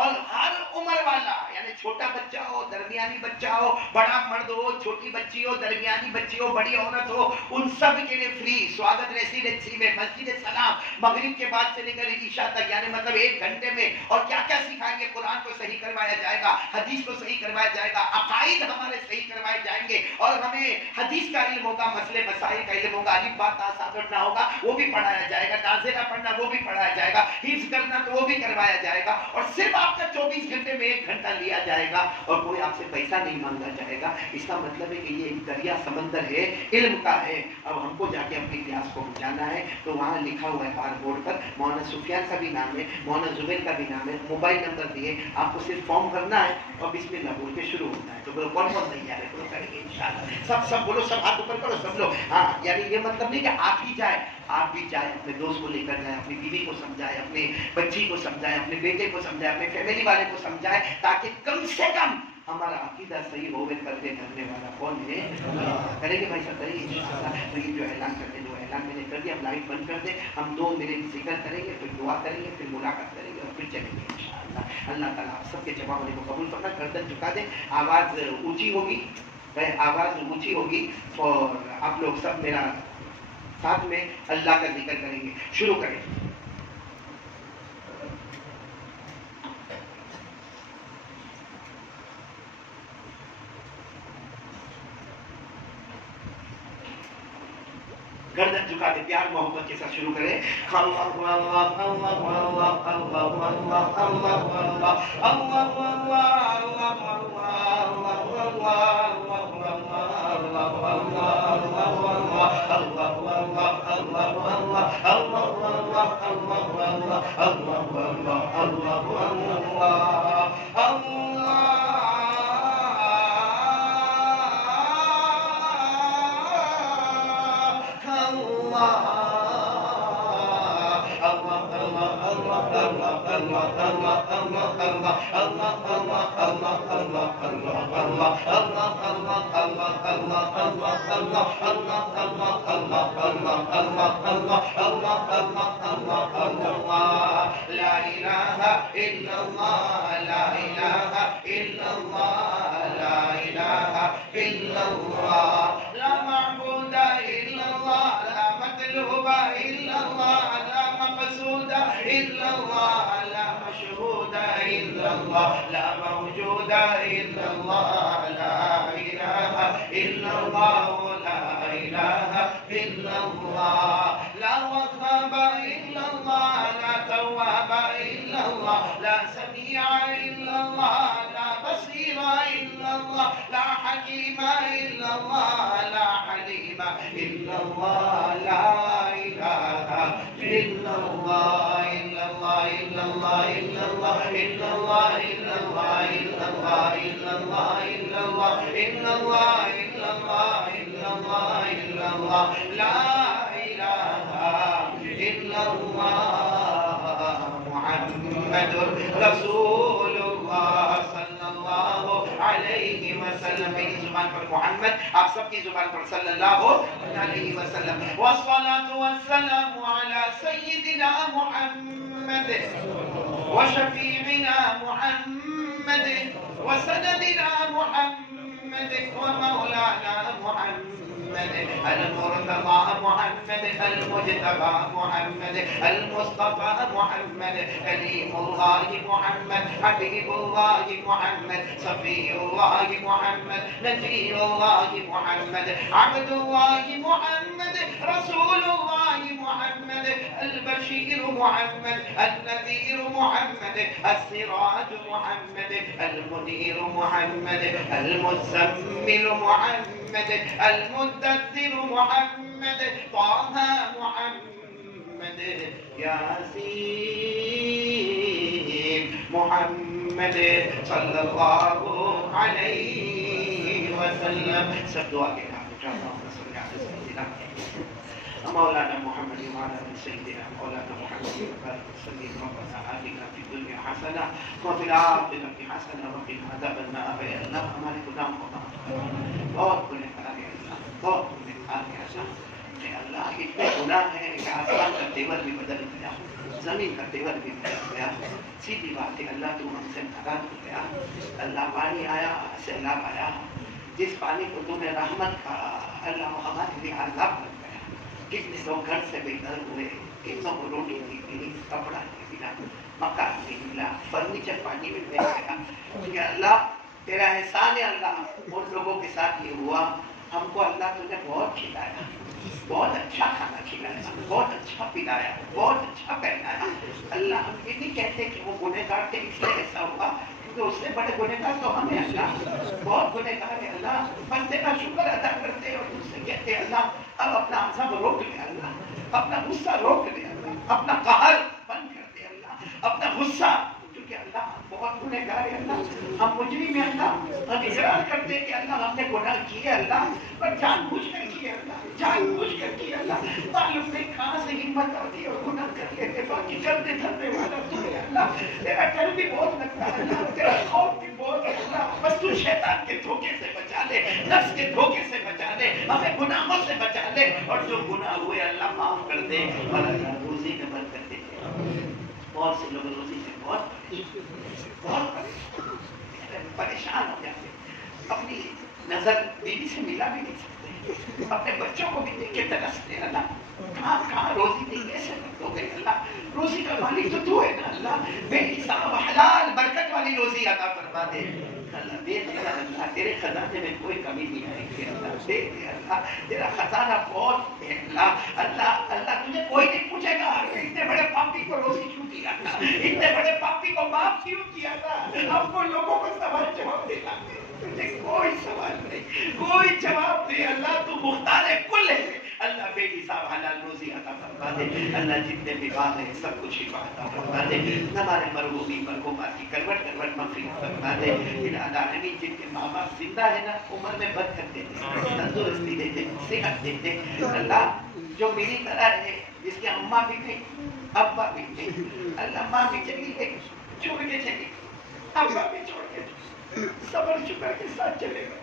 اور ہر عمر والا یعنی چھوٹا بچہ ہو, درمیانی بچہ ہو, بڑا مرد ہو, چھوٹی بچی ہو, درمیانی بچی ہو, بڑی عورت ہو, ان سب کے لیے فری سواگت ریسیڈنسی میں مسجد سلام مغرب کے بعد سے لے کر عشاء تک, یعنی مطلب 1 گھنٹے میں. اور کیا کیا سکھائیں گے؟ قرآن کو صحیح کروایا جائے گا, حدیث کو صحیح کروایا جائے گا, عقائد ہمارے صحیح کروائے جائیں گے, اور ہمیں حدیث کا علم ہوگا, مسئلے مسائل کا علم ہوگا, الف با تا سا پڑھنا ہوگا وہ بھی پڑھایا جائے گا, نازلہ پڑھنا وہ بھی پڑھایا جائے گا, حفظ کرنا تو وہ بھی کروایا جائے گا, اور صرف آپ کا 24 گھنٹے میں 1 گھنٹہ لیا جائے گا, اور کوئی آپ سے پیسہ نہیں مانگا جائے گا. اس کا مطلب ہے کہ یہ ایک دریا سمندر ہے, علم کا ہے. اب ہم کو جا کے اپنی کلاس کو جانا ہے تو وہاں لکھا ہوا ہے بار بورڈ پر, مولانا سفیان کا بھی نام ہے, مولانا زبیر کا بھی نام ہے, موبائل نمبر دیے, آپ کو صرف فارم بھرنا ہے اور بسم اللہ بول کے شروع ہونا ہے. تو بولو کون کون نہیں آ رہے, بولو کریں گے انشاءاللہ. سب بولو, سب ہاتھ اوپر کرو سب لوگ. ہاں یعنی یہ مطلب نہیں کہ آپ ہی جائے, آپ بھی جائیں, اپنے دوست کو لے کر جائیں, اپنی بیوی کو سمجھائے, اپنے بچی کو سمجھائے, اپنے بیٹے کو سمجھائے, اپنے فیملی والے کو سمجھائے, تاکہ کم سے کم ہمارا عقیدہ صحیح ہوگا. پردے کرنے والا کون ہے؟ کریں گے بھائی صاحب, کریں گے انشاءاللہ. تو یہ جو اعلان کرتے ہیں, جو اعلان میں نے کر دیا, اب لائٹ بند کر دیں. ہم 2 منٹ ذکر کریں گے, پھر دعا کریں گے, پھر ملاقات کریں گے, اور پھر چلیں گے انشاءاللہ. اللہ تعالیٰ آپ سب کے جمع ہونے کو قبول فرمائے. گردن جھکا دیں, آواز اونچی ہوگی, آواز اونچی ہوگی, اور آپ لوگ سب میرا ساتھ میں اللہ کا ذکر کریں گے. شروع کریں. گردن جھکا دے, پیار محبت کے ساتھ شروع کریں. لا موجود إلا الله لا إله إلا الله لا إله إلا الله لا وهاب إلا الله لا تواب إلا الله لا سميع إلا الله لا بصير إلا الله لا حكيم إلا الله لا حليم إلا الله لا إله إلا الله إلا الله إلا الله إلا الله إلا الله إلا الله إلا الله إلا الله إلا الله إلا الله إلا الله إلا الله إلا الله لا إله إلا الله محمد رسول الله صلی اللہ علیہ وسلم. میری زبان پر محمد, آپ سب کی زبان پر صلی اللہ علیہ وسلم. والصلاة والسلام على سيدنا محمد وشفيعنا محمد وسندنا محمد ومولانا محمد المرتضى محمد المجتبى محمد المصطفى محمد كليم الله محمد حبيب الله محمد صفي الله محمد نجي الله محمد عبد الله محمد رسول الله محمد البشير محمد النذير محمد السراج محمد المنير محمد المزمل محمد المدثر محمد طه محمد ياسين محمد صلی اللہ علیہ وسلم. سب دعا کے نام مولانا محمد وعلى آل سيدنا مولانا محمد وبارك وسلم ربنا آتنا في الدنيا حسنة وفي الآخرة حسنة وقنا عذاب النار اے اللہ ہمارے گناہوں کو معاف کر بہت گنہگار ہیں اللہ بہت گنہگار ہیں اللہ اے اللہ اتنے گناہ ہیں کہ آسمان کا تیور بھی بدل گیا زمین کا تیور بھی بدل گیا سیدھی بات ہے اللہ تو ہم سے ناراض ہو گیا اللہ پانی آیا سیلاب آیا جس پانی کو تم نے رحمت کہا اللہ وہ ہمارے لیے عذاب بن گیا کتنے لوگ گھر سے بے گھر ہوئے کتنوں کو روٹی نہیں ملی کپڑا نہیں ملا مکان نہیں ملا فرنیچر پانی میں بہ گیا کہ اللہ تیرا احسان ہے اللہ ان لوگوں کے ساتھ یہ ہوا ہم کو اللہ تم نے بہت کھلایا بہت اچھا کھانا کھلایا بہت اچھا پلایا بہت اچھا پہنایا اللہ ہم یہ نہیں کہتے کہ وہ گنہگار تھے اس لیے ایسا ہوا کیونکہ اس سے بڑے گنہگار تو ہمیں اللہ بہت گنہگار ہے اللہ بس تیرا شکر ادا کرتے اور اس سے کہتے اللہ اب اپنا عذاب روک لے اللہ اپنا غصہ روک لے اللہ اپنا قہر بند کر دے اللہ اپنا غصہ کیونکہ اللہ بہت گنہگار ہے اللہ ہم مجرم ہیں اللہ ہم اقرار کرتے کہ اللہ ہم نے گناہ کیے اللہ پر جان بوجھ کر کیے اللہ جان بوجھ کر کیے اللہ معلوم نہیں کہاں سے ہمت آتی اور گناہ کر لیتے باقی کرتے دھرنے والا تو ہے اللہ تیرا ڈر بھی بہت لگتا ہے اللہ تیرا خوف بھی بہت ہے اللہ بس تو شیطان کے دھوکے سے بچا لے نفس کے دھوکے سے بچا لے ہمیں گناہوں سے بچا لے اور جو گناہ ہوئے اللہ معاف کر دے اور اللہ روزی میں برکت دے بہت سے لوگ روزی سے بہت پریشان ہو جاتے اپنی نظر بیوی سے ملا بھی نہیں سکتے اپنے بچوں کو بھی دیکھ کے ترستے اللہ کہاں روزی نہیں کیسے ہو گئے اللہ روزی کا مالک تو ہے نا اللہ بے حساب حلال برکت والی روزی عطا فرما دے اللہ دے دے اللہ تیرے خزانے میں کوئی کمی نہیں آئے گی اللہ دے دے اللہ تیرا خزانہ بہت ہے اللہ اللہ اللہ تجھے کوئی نہیں پوچھے گا اتنے بڑے پاپی کو روزی کیوں دیا اللہ اتنے بڑے پاپی کو معاف کیوں کیا اللہ ہم کو لوگوں کو سوال جواب دینا تجھے کوئی سوال نہیں کوئی جواب نہیں اللہ تو مختار کل ہے اللہ بے حساب حلال روزی عطا فرما دے اللہ جتنے بھی بات ہیں سب کچھ شفا عطا فرما دے ہمارے مرحومی مرحومات کی کروٹ کروٹ مغفرت فرما دے الہی جن کے ماں باپ زندہ ہے نا عمر میں برکت دے دے تندرستی دے دے صحت دے دے اللہ جو میری طرح ہے جس کے اماں بھی نہیں ابا بھی نہیں اللہ ماں بھی چلی گئی چھوڑ کے چلی ابا بھی چھوڑ کے صبر شکر کے ساتھ چلے گئے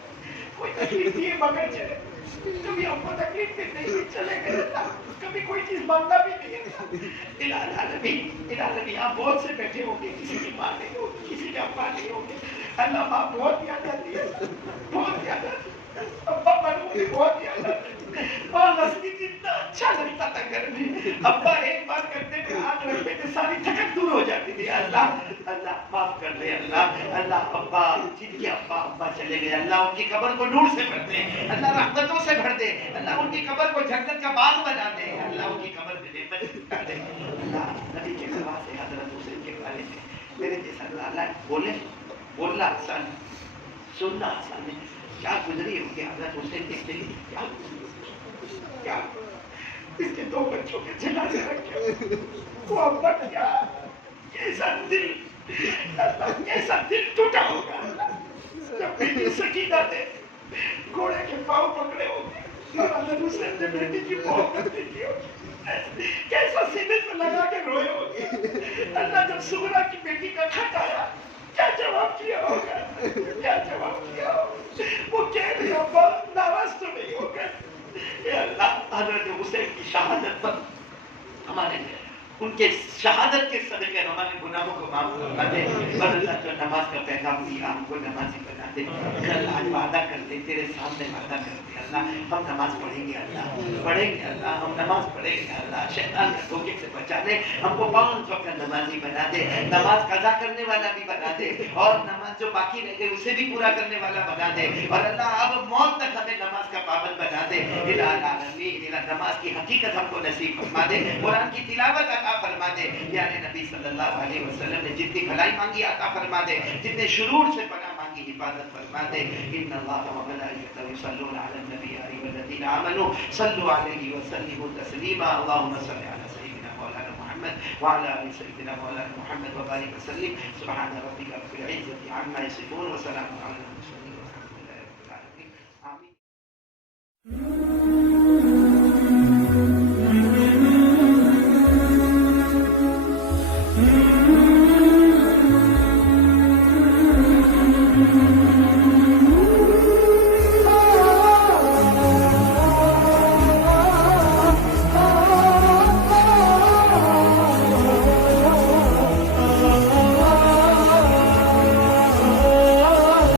کوئی تکلیف دیے مگر چلے کبھی ہم کو تکلیف دیتے ہی چلے گئے کبھی کوئی چیز مانگنا بھی نہیں ہے الہی آپ بہت سے بیٹھے ہوں گے کسی کی ماں نہیں ہوگی کسی کا ابا نہیں ہوگی اللہ ماں بہت یاد آتی ہے بہت یاد آتی ہے ابا مجھے بہت یاد آتی ہے ماں ہنستی تھی اتنا اچھا لگتا تھا گھر میں ابا ایک بار کرتے تھے ہاتھ رکھتے تھے ساری تھکن دور ہو جاتی تھی اللہ اللہ معاف کر دے اللہ اللہ ابا جن کے ابا چلے گئے اللہ ان کی قبر کو نور سے بھر دے اللہ رحمتوں سے بھر دے اللہ ان کی قبر کو جنت کا باغ بنا دے اللہ ان کی قبر میں نعمت ڈال دے اللہ نبی کے سوا سے حضرت حسین کے بارے میں میرے جیسا اللہ بولنا آسان ہے سننا آسان ہے کیا گزری ہوگی حضرت حسین کے لیے کیا اس کے 2 بچوں کے جنازے رکھے وہ ابا کیا کیسا دل اللہ کیسا دل ٹوٹا ہوگا جب بیٹی سکینہ نے گھوڑے کے پاؤں پکڑے ہوگے اور حضرت حسین نے بیٹی کی محبت دیکھی ہوگی کیسا سینے سے لگا کے روئے ہوگے اللہ جب سغرا کی بیٹی کا خط آیا کیا جواب کیا ہوگا کیا جواب کیا ہوگا وہ کہہ رہے ابا ناراض تو نہیں ہوگا اے اللہ حضرت حسین کی شہادت پر ہمارے ان کے شہادت کے صدقے ہمارے گناہوں کو معاف فرما دے اور اللہ جو نماز کا پیغام دیا ہم کو نمازی بنا دے کل آج وعدہ کر دے تیرے سامنے وعدہ کر دے اللہ ہم نماز پڑھیں گے اللہ ہم نماز پڑھیں گے اللہ شیطان کے دھوکے سے بچا دے ہم کو 5 وقت نمازی بنا دے نماز قضا کرنے والا بھی بنا دے اور نماز جو باقی رہ گئی اسے بھی پورا کرنے والا بنا دے اور اللہ اب موت تک ہمیں نماز کا پابند بنا دے الہی نماز کی حقیقت ہم کو نصیب فرما دے قرآن کی تلاوت عطا فرما دے یعنی نبی صلی اللہ علیہ وسلم نے جتنی بھلائی مانگی عطا فرما دے جتنے شرور سے پناہ مانگی حفاظت فرما دے ان اللہ و ملائکتہ یصلون علی النبی یا ایھا الذین آمنوا صلوا علیہ وسلموا تسلیما اللهم صل علی سیدنا مولانا محمد وعلى آل سيدنا مولانا محمد وبارك وسلم سبحان ربك رب العزة عما يصفون وسلام على المرسلين والحمد لله رب العالمين آمين الرحيم